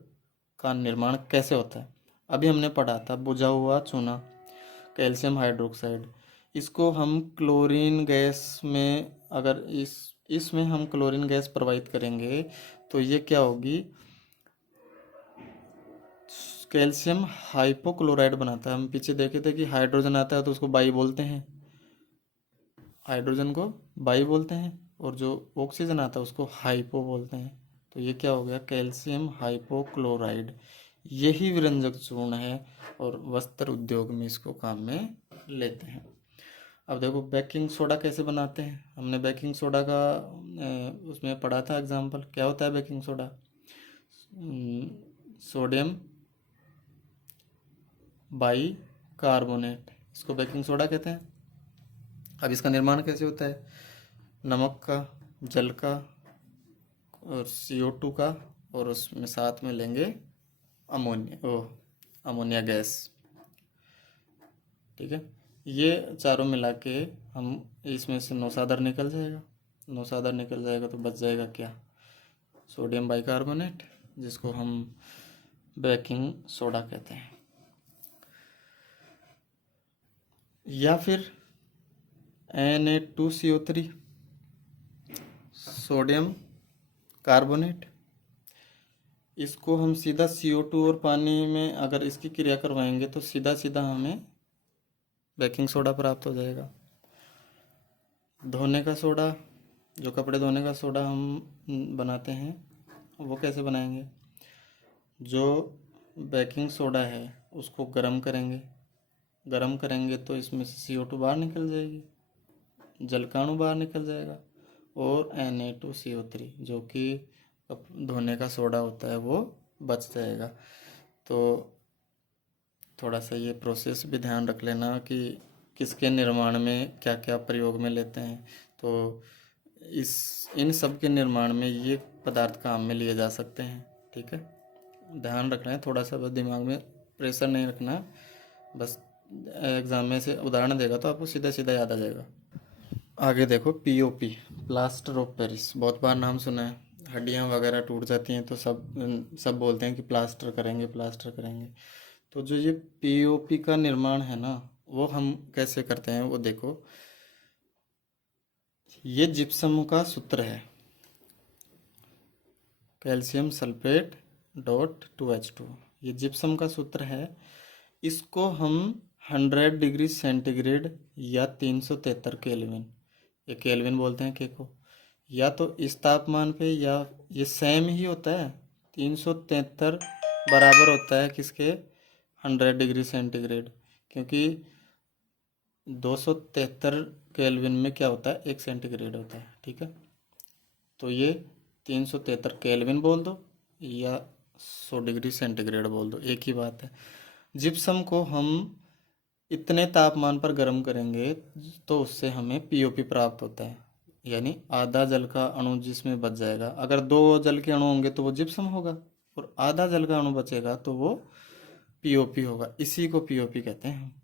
का निर्माण कैसे होता है। अभी हमने पढ़ा था बुझा हुआ चूना कैल्शियम हाइड्रोक्साइड, इसको हम क्लोरीन गैस में, अगर इसमें हम क्लोरीन गैस प्रवाहित करेंगे तो ये क्या होगी, कैल्शियम हाइपोक्लोराइड बनाता है। हम पीछे देखे थे कि हाइड्रोजन आता है तो उसको बाई बोलते हैं, हाइड्रोजन को बाई बोलते हैं, और जो ऑक्सीजन आता है उसको हाइपो बोलते हैं। तो ये क्या हो गया, कैल्शियम हाइपोक्लोराइड। यही विरंजक चूर्ण है और वस्त्र उद्योग में इसको काम में लेते हैं। अब देखो बेकिंग सोडा कैसे बनाते हैं। हमने बेकिंग सोडा का उसमें पढ़ा था एग्जाम्पल। क्या होता है baking soda, sodium by carbonate, इसको बेकिंग सोडा कहते हैं। अब इसका निर्माण कैसे होता है, नमक का, जल का और CO2 का, और उसमें साथ में लेंगे अमोनिया गैस। ठीक है, ये चारों मिला के हम इसमें से नौसादर निकल जाएगा। नौसादर निकल जाएगा तो बच जाएगा क्या, सोडियम बाइकार्बोनेट, जिसको हम बेकिंग सोडा कहते हैं। या फिर Na2CO3 सोडियम कार्बोनेट, इसको हम सीधा CO2 और पानी में अगर इसकी क्रिया करवाएंगे तो सीधा सीधा हमें बेकिंग सोडा प्राप्त हो जाएगा। धोने का सोडा, जो कपड़े धोने का सोडा हम बनाते हैं, वो कैसे बनाएंगे, जो बेकिंग सोडा है उसको गर्म करेंगे, गर्म करेंगे तो इसमें से CO2 बाहर निकल जाएगी, जल का अणु बाहर निकल जाएगा, और Na2CO3 जो कि धोने का सोडा होता है वो बच जाएगा। तो थोड़ा सा ये प्रोसेस भी ध्यान रख लेना कि किसके निर्माण में क्या क्या प्रयोग में लेते हैं। तो इन सब के निर्माण में ये पदार्थ काम में लिए जा सकते हैं। ठीक है, ध्यान रखना है थोड़ा सा, बस दिमाग में प्रेशर नहीं रखना, बस एग्जाम में से उदाहरण देगा तो आपको सीधा सीधा याद आ जाएगा। आगे देखो POP, प्लास्टर ऑफ पेरिस, बहुत बार नाम सुना है। हड्डियाँ वगैरह टूट जाती हैं तो सब बोलते हैं कि प्लास्टर करेंगे प्लास्टर करेंगे। तो जो ये POP का निर्माण है ना, वो हम कैसे करते हैं वो देखो। ये जिप्सम का सूत्र है, कैल्शियम सल्फेट डॉट 2H2, ये जिप्सम का सूत्र है। इसको हम 100 डिग्री सेंटीग्रेड या 373 केल्विन, ये केल्विन बोलते हैं के को, या तो इस तापमान पे या ये सेम ही होता है, 373 बराबर होता है किसके, 100 डिग्री सेंटीग्रेड, क्योंकि 273 केल्विन में क्या होता है, 1 सेंटीग्रेड होता है। ठीक है, तो ये 373 केल्विन बोल दो या 100 डिग्री सेंटीग्रेड बोल दो, एक ही बात है। जिप्सम को हम इतने तापमान पर गर्म करेंगे तो उससे हमें POP प्राप्त होता है, यानी आधा जल का अणु जिसमें बच जाएगा। अगर 2 जल के अणु होंगे तो वो जिप्सम होगा, और आधा जल का अणु बचेगा तो वो POP होगा। इसी को POP कहते हैं।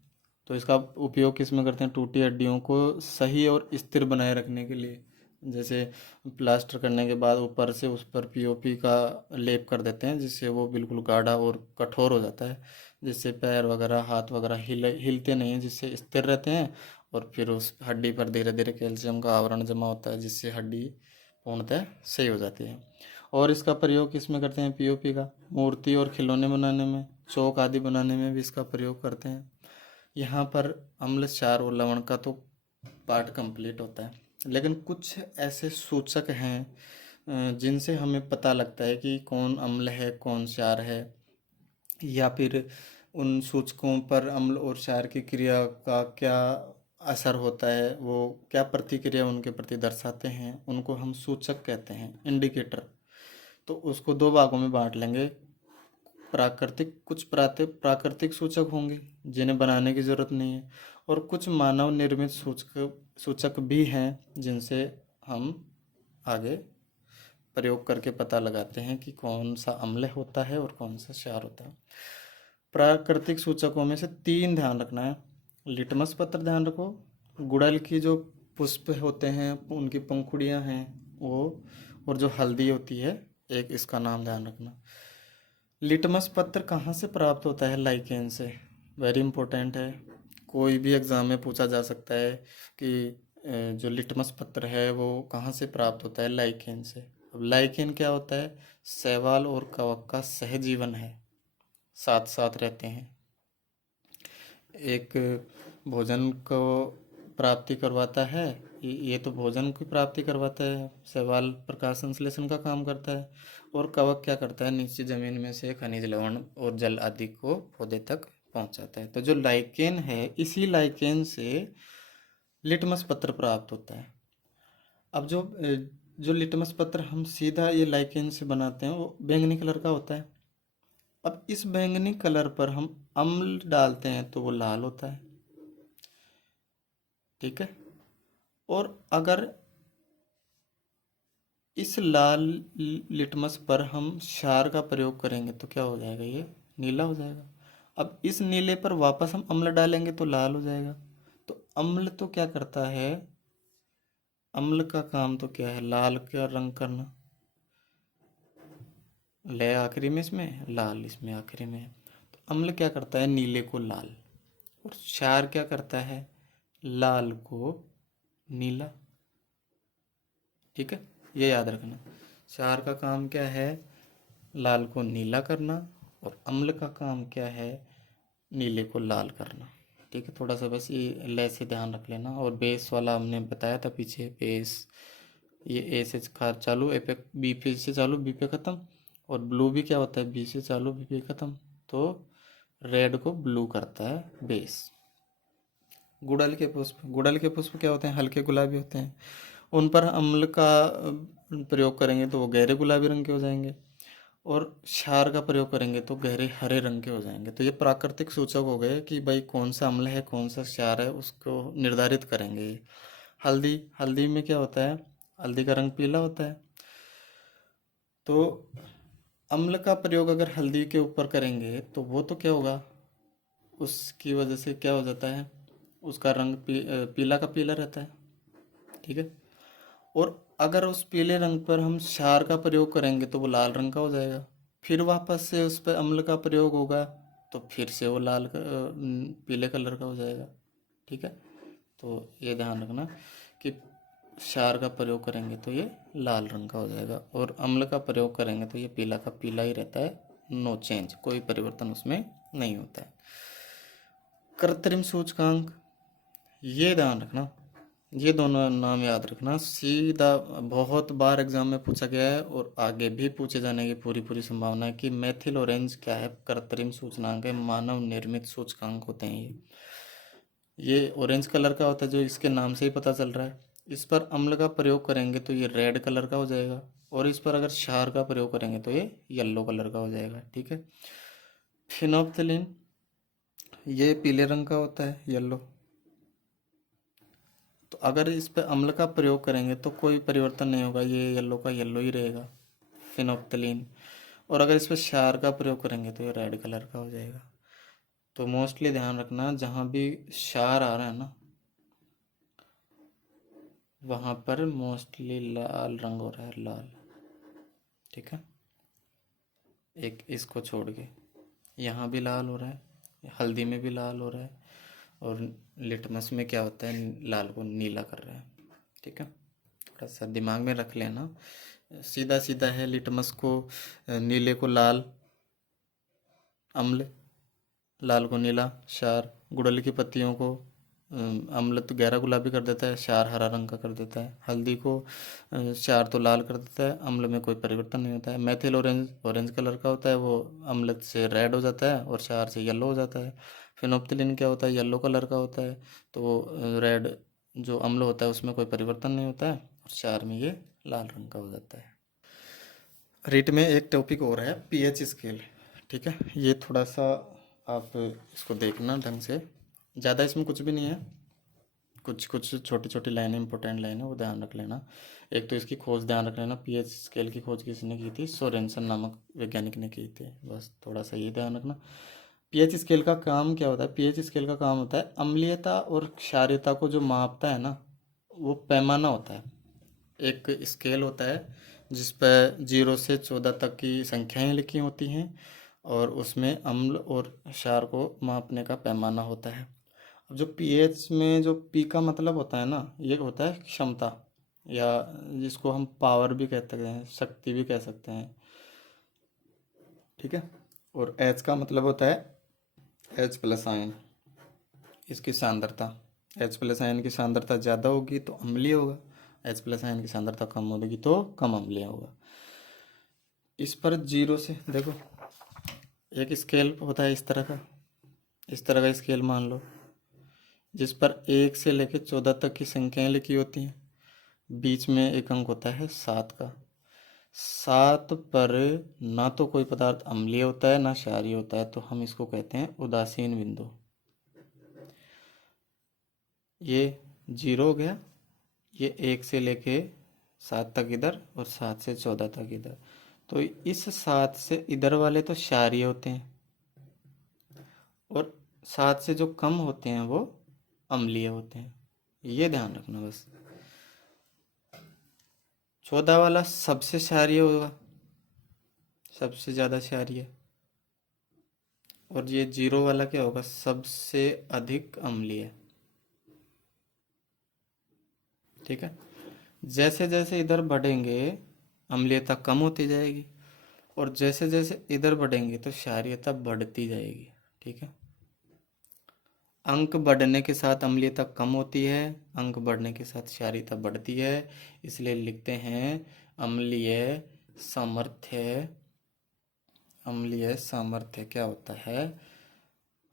तो इसका उपयोग किस में करते हैं, टूटी हड्डियों को सही और स्थिर बनाए रखने के लिए। जैसे प्लास्टर करने के बाद ऊपर से उस पर POP का लेप कर देते हैं, जिससे वो बिल्कुल गाढ़ा और कठोर हो जाता है, जिससे पैर वगैरह हाथ वगैरह हिलते नहीं हैं, जिससे स्थिर रहते हैं। और फिर उस हड्डी पर धीरे धीरे कैल्शियम का आवरण जमा होता है, जिससे हड्डी पूर्णतः सही हो जाती है। और इसका प्रयोग किस में करते हैं, POP का मूर्ति और खिलौने बनाने में, चौक आदि बनाने में भी इसका प्रयोग करते हैं। यहाँ पर अम्ल, क्षार और लवण का तो पार्ट कंप्लीट होता है, लेकिन कुछ ऐसे सूचक हैं जिनसे हमें पता लगता है कि कौन अम्ल है कौन क्षार है, या फिर उन सूचकों पर अम्ल और क्षार की क्रिया का क्या असर होता है, वो क्या प्रतिक्रिया उनके प्रति दर्शाते हैं, उनको हम सूचक कहते हैं, इंडिकेटर। तो उसको 2 भागों में बांट लेंगे। कुछ प्राकृतिक सूचक होंगे जिन्हें बनाने की ज़रूरत नहीं है, और कुछ मानव निर्मित सूचक भी हैं जिनसे हम आगे प्रयोग करके पता लगाते हैं कि कौन सा अम्ल होता है और कौन सा क्षार होता है। प्राकृतिक सूचकों में से 3 ध्यान रखना है। लिटमस पत्र ध्यान रखो, गुड़हल की जो पुष्प होते हैं उनकी पंखुड़ियाँ हैं वो, और जो हल्दी होती है एक, इसका नाम ध्यान रखना। लिटमस पत्र कहाँ से प्राप्त होता है? लाइकेन से। वेरी इंपॉर्टेंट है, कोई भी एग्ज़ाम में पूछा जा सकता है कि जो लिटमस पत्र है वो कहाँ से प्राप्त होता है? लाइकेन से। अब लाइकेन क्या होता है? शैवाल और कवक का सहजीवन है, साथ साथ रहते हैं। एक भोजन को प्राप्ति करवाता है, ये तो भोजन की प्राप्ति करवाता है, शैवाल प्रकाश संश्लेषण का काम करता है, और कवक क्या करता है? नीचे जमीन में से खनिज लवण और जल आदि को पौधे तक पहुंचाता है। तो जो लाइकेन है, इसी लाइकेन से लिटमस पत्र प्राप्त होता है। अब जो लिटमस पत्र हम सीधा ये लाइकेन से बनाते हैं वो बैंगनी कलर का होता है। अब इस बैंगनी कलर पर हम अम्ल डालते हैं तो वो लाल होता है, ठीक है। और अगर इस लाल लिटमस पर हम क्षार का प्रयोग करेंगे तो क्या हो जाएगा? ये नीला हो जाएगा। अब इस नीले पर वापस हम अम्ल डालेंगे तो लाल हो जाएगा। तो अम्ल तो क्या करता है? अम्ल का काम तो क्या है? लाल का रंग करना। ले आखिरी में इसमें, लाल इसमें आखिरी में है। तो अम्ल क्या करता है? नीले को लाल। और क्षार क्या करता है? लाल को नीला, ठीक है। ये याद रखना, क्षार का काम क्या है? लाल को नीला करना, और अम्ल का काम क्या है? नीले को लाल करना, ठीक है। थोड़ा सा बस ये ले से ध्यान रख लेना। और बेस वाला हमने बताया था पीछे, बेस ये ए से खार चालू, ए पे, बी पे से चालू, बी पे ख़त्म। और ब्लू भी क्या होता है? बी से चालू, बी पे ख़त्म। तो रेड को ब्लू करता है बेस। गुड़हल के पुष्प, गुड़हल के पुष्प क्या होते हैं? हल्के गुलाबी होते हैं। उन पर अम्ल का प्रयोग करेंगे तो वो गहरे गुलाबी रंग के हो जाएंगे, और क्षार का प्रयोग करेंगे तो गहरे हरे रंग के हो जाएंगे। तो ये प्राकृतिक सूचक हो गए कि भाई कौन सा अम्ल है कौन सा क्षार है, उसको निर्धारित करेंगे। हल्दी, हल्दी में क्या होता है? हल्दी का रंग पीला होता है। तो अम्ल का प्रयोग अगर हल्दी के ऊपर करेंगे तो वो तो क्या होगा? उसकी वजह से क्या हो जाता है? उसका रंग पीला का पीला रहता है, ठीक है। और अगर उस पीले रंग पर हम क्षार का प्रयोग करेंगे तो वो लाल रंग का हो जाएगा। फिर वापस से उस पर अम्ल का प्रयोग होगा तो फिर से वो पीले कलर का हो जाएगा, ठीक है। तो ये ध्यान रखना कि क्षार का प्रयोग करेंगे तो ये लाल रंग का हो जाएगा, और अम्ल का प्रयोग करेंगे तो ये पीला का पीला ही रहता है, नो चेंज, कोई परिवर्तन उसमें नहीं होता है। कृत्रिम सूचकांक, ये ध्यान रखना, ये दोनों नाम याद रखना। सीधा बहुत बार एग्जाम में पूछा गया है और आगे भी पूछे जाने की पूरी पूरी संभावना है कि मेथिल ऑरेंज क्या है? कृत्रिम सूचकांक है, मानव निर्मित सूचकांक होते हैं ये ऑरेंज कलर का होता है, जो इसके नाम से ही पता चल रहा है। इस पर अम्ल का प्रयोग करेंगे तो ये रेड कलर का हो जाएगा, और इस पर अगर क्षार का प्रयोग करेंगे तो ये येलो कलर का हो जाएगा, ठीक है। फिनोप्थिलीन, ये पीले रंग का होता है, येलो। तो अगर इस पे अम्ल का प्रयोग करेंगे तो कोई परिवर्तन नहीं होगा, ये येलो का येलो ही रहेगा, फिनोप्थिलीन। और अगर इस पे क्षार का प्रयोग करेंगे तो ये रेड कलर का हो जाएगा। तो मोस्टली ध्यान रखना, जहाँ भी क्षार आ रहा है ना वहाँ पर मोस्टली लाल रंग हो रहा है, लाल, ठीक है। एक इसको छोड़ के यहाँ भी लाल हो रहा है, हल्दी में भी लाल हो रहा है, और लिटमस में क्या होता है? लाल को नीला कर रहा है, ठीक है। थोड़ा सा दिमाग में रख लेना, सीधा सीधा है। लिटमस को नीले को लाल अम्ल, लाल को नीला क्षार। गुड़हल की पत्तियों को अम्ल तो गहरा गुलाबी कर देता है, क्षार हरा रंग का कर देता है। हल्दी को क्षार तो लाल कर देता है, अम्ल में कोई परिवर्तन नहीं होता है। मेथिल ऑरेंज, ऑरेंज कलर का होता है, वो अम्ल से रेड हो जाता है और क्षार से येलो हो जाता है। फिनोप्थिलीन क्या होता है? येलो कलर का होता है, तो रेड जो अम्ल होता है उसमें कोई परिवर्तन नहीं होता है, और क्षार में ये लाल रंग का हो जाता है। रीट में एक टॉपिक और है, पीएच स्केल, ठीक है। ये थोड़ा सा आप इसको देखना ढंग से, ज़्यादा इसमें कुछ भी नहीं है, कुछ कुछ छोटी छोटी लाइनें, इंपॉर्टेंट लाइनें वो ध्यान रख लेना। एक तो इसकी खोज ध्यान रख लेना, पीएच स्केल की खोज किसने की थी? सोरेनसन नामक वैज्ञानिक ने की थी, बस थोड़ा सा ये ध्यान रखना। पीएच स्केल का काम क्या होता है? पीएच स्केल का काम होता है अम्लीयता और क्षारीयता को जो मापता है ना, वो पैमाना होता है। एक स्केल होता है जिस पर 0 से 14 तक की संख्याएं लिखी होती हैं और उसमें अम्ल और क्षार को मापने का पैमाना होता है। अब जो पीएच में जो पी का मतलब होता है ना, ये होता है क्षमता, या जिसको हम पावर भी कहते हैं, शक्ति भी कह सकते हैं, ठीक है। और एच का मतलब होता है एच प्लस आयन, इसकी सांद्रता। एच प्लस आयन की सांद्रता ज़्यादा होगी तो अम्लीय होगा, एच प्लस आयन की सांद्रता कम होगी तो कम अम्लीय होगा। इस पर 0 से देखो, एक स्केल होता है इस तरह का, इस तरह का स्केल मान लो, जिस पर 1 से लेकर 14 तक की संख्याएं लिखी होती हैं। बीच में एक अंक होता है 7 का। 7 पर ना तो कोई पदार्थ अम्लीय होता है ना क्षारीय होता है, तो हम इसको कहते हैं उदासीन बिंदु। ये 0 हो गया, ये 1 से लेके 7 तक इधर और 7 से 14 तक इधर। तो इस 7 से इधर वाले तो क्षारीय होते हैं और 7 से जो कम होते हैं वो अम्लीय होते हैं, ये ध्यान रखना बस। 14 वाला सबसे क्षारीय होगा, सबसे ज़्यादा क्षारीय, और ये 0 वाला क्या होगा, सबसे अधिक अम्लीय, ठीक है। जैसे जैसे इधर बढ़ेंगे अम्लीयता कम होती जाएगी और जैसे जैसे इधर बढ़ेंगे तो क्षारीयता बढ़ती जाएगी, ठीक है। अंक बढ़ने के साथ अम्लीयता कम होती है, अंक बढ़ने के साथ क्षारीयता बढ़ती है, इसलिए लिखते हैं अम्लीय सामर्थ्य। अम्लीय सामर्थ्य क्या होता है,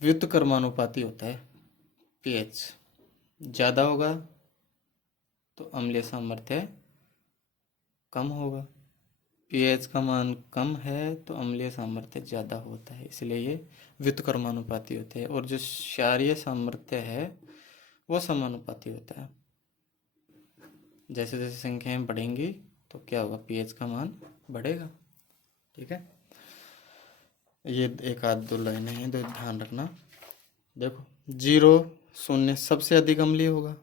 व्युत्क्रमानुपाती होता है। पीएच ज़्यादा होगा तो अम्लीय सामर्थ्य कम होगा, पीएच का मान कम है तो अम्लीय सामर्थ्य ज़्यादा होता है, इसलिए ये व्युत्क्रमानुपाती होते हैं। और जो क्षारीय सामर्थ्य है वो समानुपाती होता है। जैसे जैसे संख्याएं बढ़ेंगी तो क्या होगा, पीएच का मान बढ़ेगा, ठीक है। ये एक आध दो लाइनें हैं, तो ध्यान रखना। देखो 0 0 सबसे अधिक अम्लीय होगा,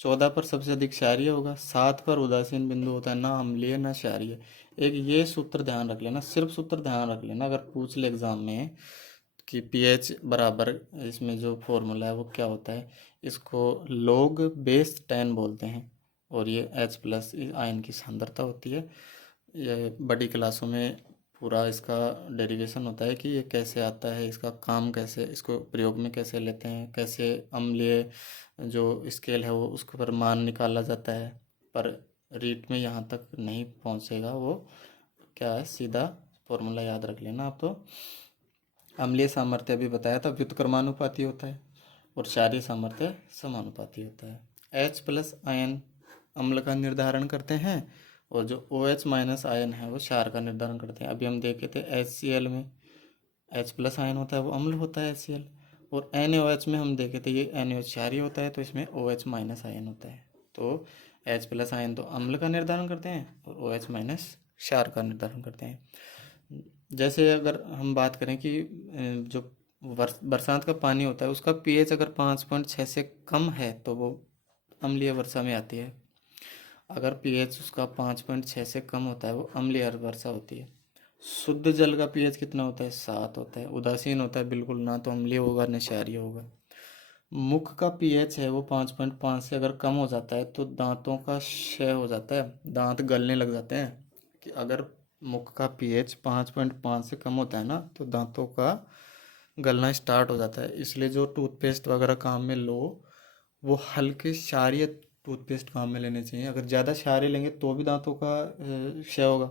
14 पर सबसे अधिक क्षारीय होगा, 7 पर उदासीन बिंदु होता है, ना अम्लीय ना क्षारीय। एक ये सूत्र ध्यान रख लेना, सिर्फ सूत्र ध्यान रख लेना, अगर पूछ ले एग्जाम में कि पीएच बराबर, इसमें जो फॉर्मूला है वो क्या होता है, इसको log बेस 10 बोलते हैं और ये H प्लस आयन की सांद्रता होती है। ये बड़ी क्लासों में पूरा इसका डेरिवेशन होता है कि ये कैसे आता है, इसका काम कैसे, इसको प्रयोग में कैसे लेते हैं, कैसे अम्लीय जो स्केल है वो उसके पर मान निकाला जाता है। पर रीट में यहाँ तक नहीं पहुँचेगा, वो क्या है, सीधा फॉर्मूला याद रख लेना आप। तो अम्लीय सामर्थ्य अभी बताया था व्युत्क्रमानुपाती होता है और क्षारीय सामर्थ्य समानुपाती होता है। H प्लस आयन अम्ल का निर्धारण करते हैं और जो OH माइनस आयन है वो क्षार का निर्धारण करते हैं। अभी हम देखे थे HCl में H प्लस आयन होता है वो अम्ल होता है HCl, और NaOH में हम देखे थे ये NaOH क्षारीय होता है तो इसमें OH माइनस आयन होता है। तो H प्लस आयन तो अम्ल का निर्धारण करते हैं और OH माइनस क्षार का निर्धारण करते हैं। जैसे अगर हम बात करें कि जो बरसात का पानी होता है उसका पीएच अगर 5.6 से कम है तो वो अम्लीय वर्षा में आती है, अगर पीएच उसका 5.6 से कम होता है वो अम्लीय वर्षा होती है। शुद्ध जल का पीएच कितना होता है, 7 होता है, उदासीन होता है बिल्कुल, ना तो अम्लीय होगा न क्षारीय होगा। मुख का पीएच है वो 5.5 से अगर कम हो जाता है तो दांतों का क्षय हो जाता है, दांत गलने लग जाते हैं। कि अगर मुख का पीएच 5.5 से कम होता है ना तो दांतों का गलना स्टार्ट हो जाता है, इसलिए जो टूथपेस्ट वगैरह काम में लो वो हल्के क्षारीय टूथपेस्ट काम में लेने चाहिए। अगर ज़्यादा क्षारीय लेंगे तो भी दांतों का क्षय होगा,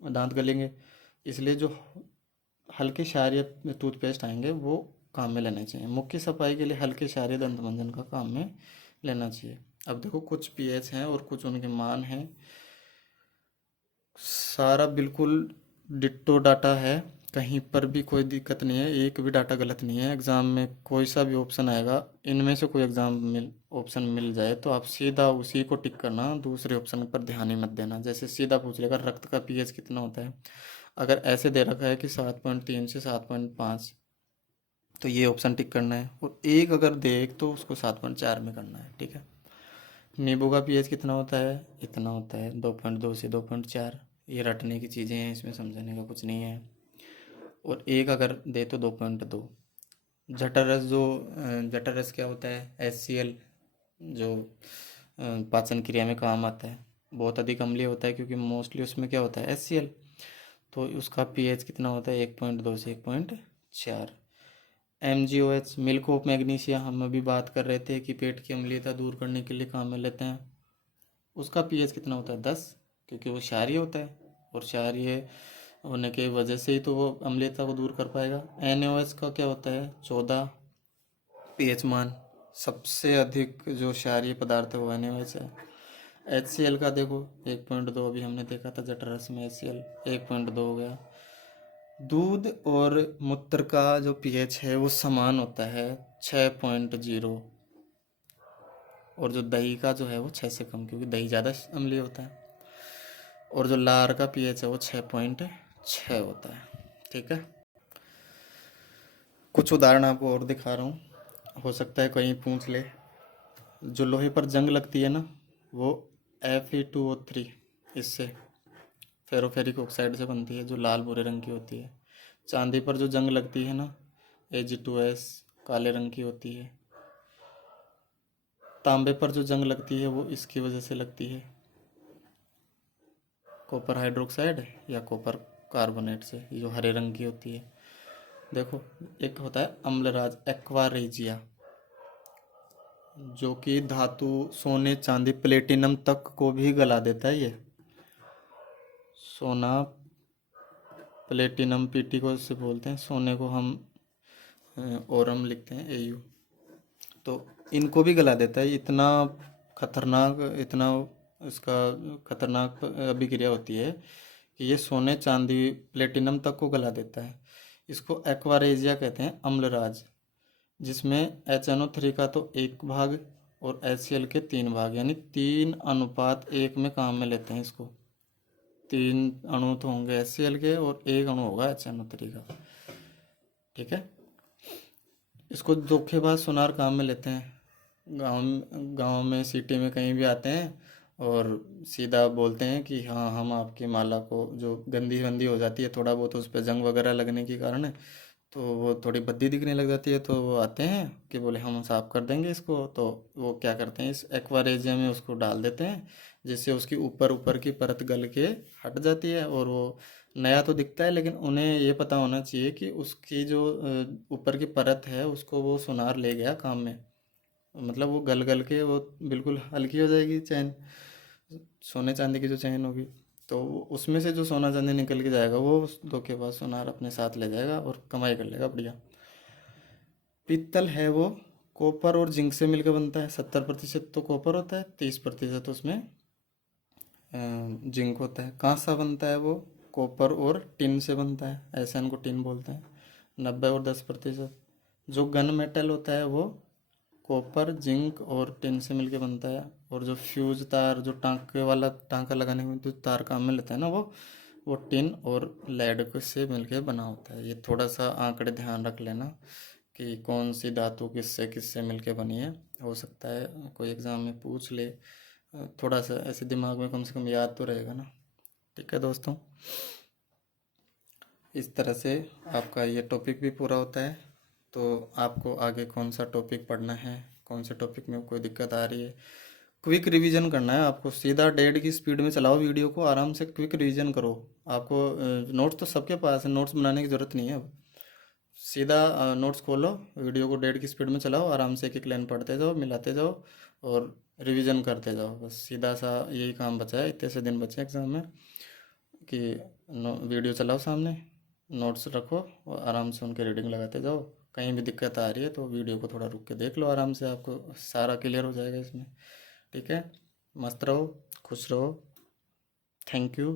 दांत गलेंगे, इसलिए जो हल्के क्षारीय टूथपेस्ट आएंगे वो काम में लेने चाहिए। मुख की सफाई के लिए हल्के क्षारीय दंत मंजन का काम में लेना चाहिए। अब देखो कुछ पीएच हैं और कुछ उनके मान हैं, सारा बिल्कुल डिट्टो डाटा है, कहीं पर भी कोई दिक्कत नहीं है, एक भी डाटा गलत नहीं है। एग्ज़ाम में कोई सा भी ऑप्शन आएगा, इनमें से कोई एग्ज़ाम मिल ऑप्शन मिल जाए तो आप सीधा उसी को टिक करना, दूसरे ऑप्शन पर ध्यान ही मत देना। जैसे सीधा पूछ लेगा रक्त का पीएच कितना होता है, अगर ऐसे दे रखा है कि 7.3 से 7.5 तो ये ऑप्शन टिक करना है, और एक अगर दे तो उसको 7.4 में करना है, ठीक है। नींबू का पीएच कितना होता है, इतना होता है, 2.2 से 2.4। ये रटने की चीज़ें हैं, इसमें समझने का कुछ नहीं है। और एक अगर दे तो 2.2। जठर रस जो जठर रस क्या होता है, HCl, जो पाचन क्रिया में काम आता है, बहुत अधिक अम्लीय होता है क्योंकि मोस्टली उसमें क्या होता है, HCl। तो उसका पीएच कितना होता है, 1.2 से 1.4। MgOH, मिल्क ऑफ मैग्नीशिया, हम अभी बात कर रहे थे कि पेट की अम्लीयता दूर करने के लिए काम में लेते हैं। उसका पीएच कितना होता है, 10, क्योंकि वो क्षारीय होता है और क्षारीय होने की वजह से ही तो वो अम्लीयता को दूर कर पाएगा। NaOH का क्या होता है, 14 पीएच मान। सबसे अधिक जो क्षारीय पदार्थ है वो NaOH है। HCl का देखो 1.2, अभी हमने देखा था जठर रस में HCl 1.2 हो गया। दूध और मूत्र का जो पीएच है वो समान होता है, 6.0। और जो दही का जो है वो 6 से कम, क्योंकि दही ज़्यादा अम्लीय होता है। और जो लार का पीएच है वो 6.6 होता है। ठीक है, कुछ उदाहरण आपको और दिखा रहा हूँ, हो सकता है कहीं पूछ ले। जो लोहे पर जंग लगती है ना, वो Fe2O3, इससे फेरोफेरिक ऑक्साइड से बनती है, जो लाल भूरे रंग की होती है। चांदी पर जो जंग लगती है ना, Ag2S, काले रंग की होती है। तांबे पर जो जंग लगती है वो इसकी वजह से लगती है, कॉपर हाइड्रोक्साइड या कॉपर कार्बोनेट से, ये जो हरे रंग की होती है। देखो, एक होता है अम्लराज, एक्वा रेजिया, जो कि धातु सोने चांदी प्लेटिनम तक को भी गला देता है। ये सोना प्लेटिनम पीटी को इससे बोलते हैं, सोने को हम ओरम लिखते हैं, AU। तो इनको भी गला देता है। इतना खतरनाक, इतना इसका खतरनाक अभिक्रिया होती है कि ये सोने चांदी प्लेटिनम तक को गला देता है। इसको एक्वारेजिया कहते हैं, अम्लराज, जिसमें HNO3 का तो 1 भाग और HCl के 3 भाग, यानी 3:1 में काम में लेते हैं इसको। 3 अणु तो होंगे HCl के और 1 अणु होगा HNO3 का। ठीक है, इसको धोखेबाज सुनार काम में लेते हैं। गांव गांव में, सिटी में कहीं भी आते हैं और सीधा बोलते हैं कि हाँ, हम आपकी माला को, जो गंदी गंदी हो जाती है थोड़ा बहुत, उस पर जंग वगैरह लगने के कारण, तो वो थोड़ी भद्दी दिखने लग जाती है, तो वो आते हैं कि बोले हम साफ़ कर देंगे इसको। तो वो क्या करते हैं, इस एक्वारेजिया में उसको डाल देते हैं, जिससे उसकी ऊपर ऊपर की परत गल के हट जाती है। और वो नया तो दिखता है, लेकिन उन्हें ये पता होना चाहिए कि उसकी जो ऊपर की परत है उसको वो सुनार ले गया काम में। मतलब वो गल गल के वो बिल्कुल हल्की हो जाएगी चैन, सोने चांदी की जो चैन होगी। तो उसमें से जो सोना चांदी निकल के जाएगा वो उस धोखेबाज सोनार अपने साथ ले जाएगा और कमाई कर लेगा बढ़िया। पीतल है वो कॉपर और जिंक से मिलकर बनता है। 70% तो कॉपर होता है, 30% उसमें जिंक होता है। कांसा बनता है वो कॉपर और टिन से बनता है, SN को टिन बोलते हैं। 90 और 10%। जो गन मेटल होता है वो कॉपर, जिंक और टिन से मिलके बनता है। और जो फ्यूज तार, जो टांके वाला, टांका लगाने में जो तार काम में लेता है ना, वो टिन और लेड से मिलके बना होता है। ये थोड़ा सा आंकड़े ध्यान रख लेना कि कौन सी धातु किससे किससे मिलके बनी है। हो सकता है कोई एग्ज़ाम में पूछ ले, थोड़ा सा ऐसे दिमाग में कम से कम याद तो रहेगा ना। ठीक है दोस्तों, इस तरह से आपका ये टॉपिक भी पूरा होता है। तो आपको आगे कौन सा टॉपिक पढ़ना है, कौन से टॉपिक में कोई दिक्कत आ रही है, क्विक रिवीजन करना है आपको। सीधा 1.5 की स्पीड में चलाओ वीडियो को, आराम से क्विक रिवीजन करो। आपको नोट्स तो सबके पास है, नोट्स बनाने की ज़रूरत नहीं है अब। सीधा नोट्स खोलो, वीडियो को 1.5 की स्पीड में चलाओ, आराम से एक एक लाइन पढ़ते जाओ, मिलाते जाओ और रिवीजन करते जाओ। बस सीधा सा यही काम बचा है, इतने से दिन बचे एग्ज़ाम में कि वीडियो चलाओ सामने, नोट्स रखो और आराम से उनके रीडिंग लगाते जाओ। कहीं भी दिक्कत आ रही है तो वीडियो को थोड़ा रुक के देख लो, आराम से आपको सारा क्लियर हो जाएगा इसमें। ठीक है, मस्त रहो, खुश रहो। Thank you.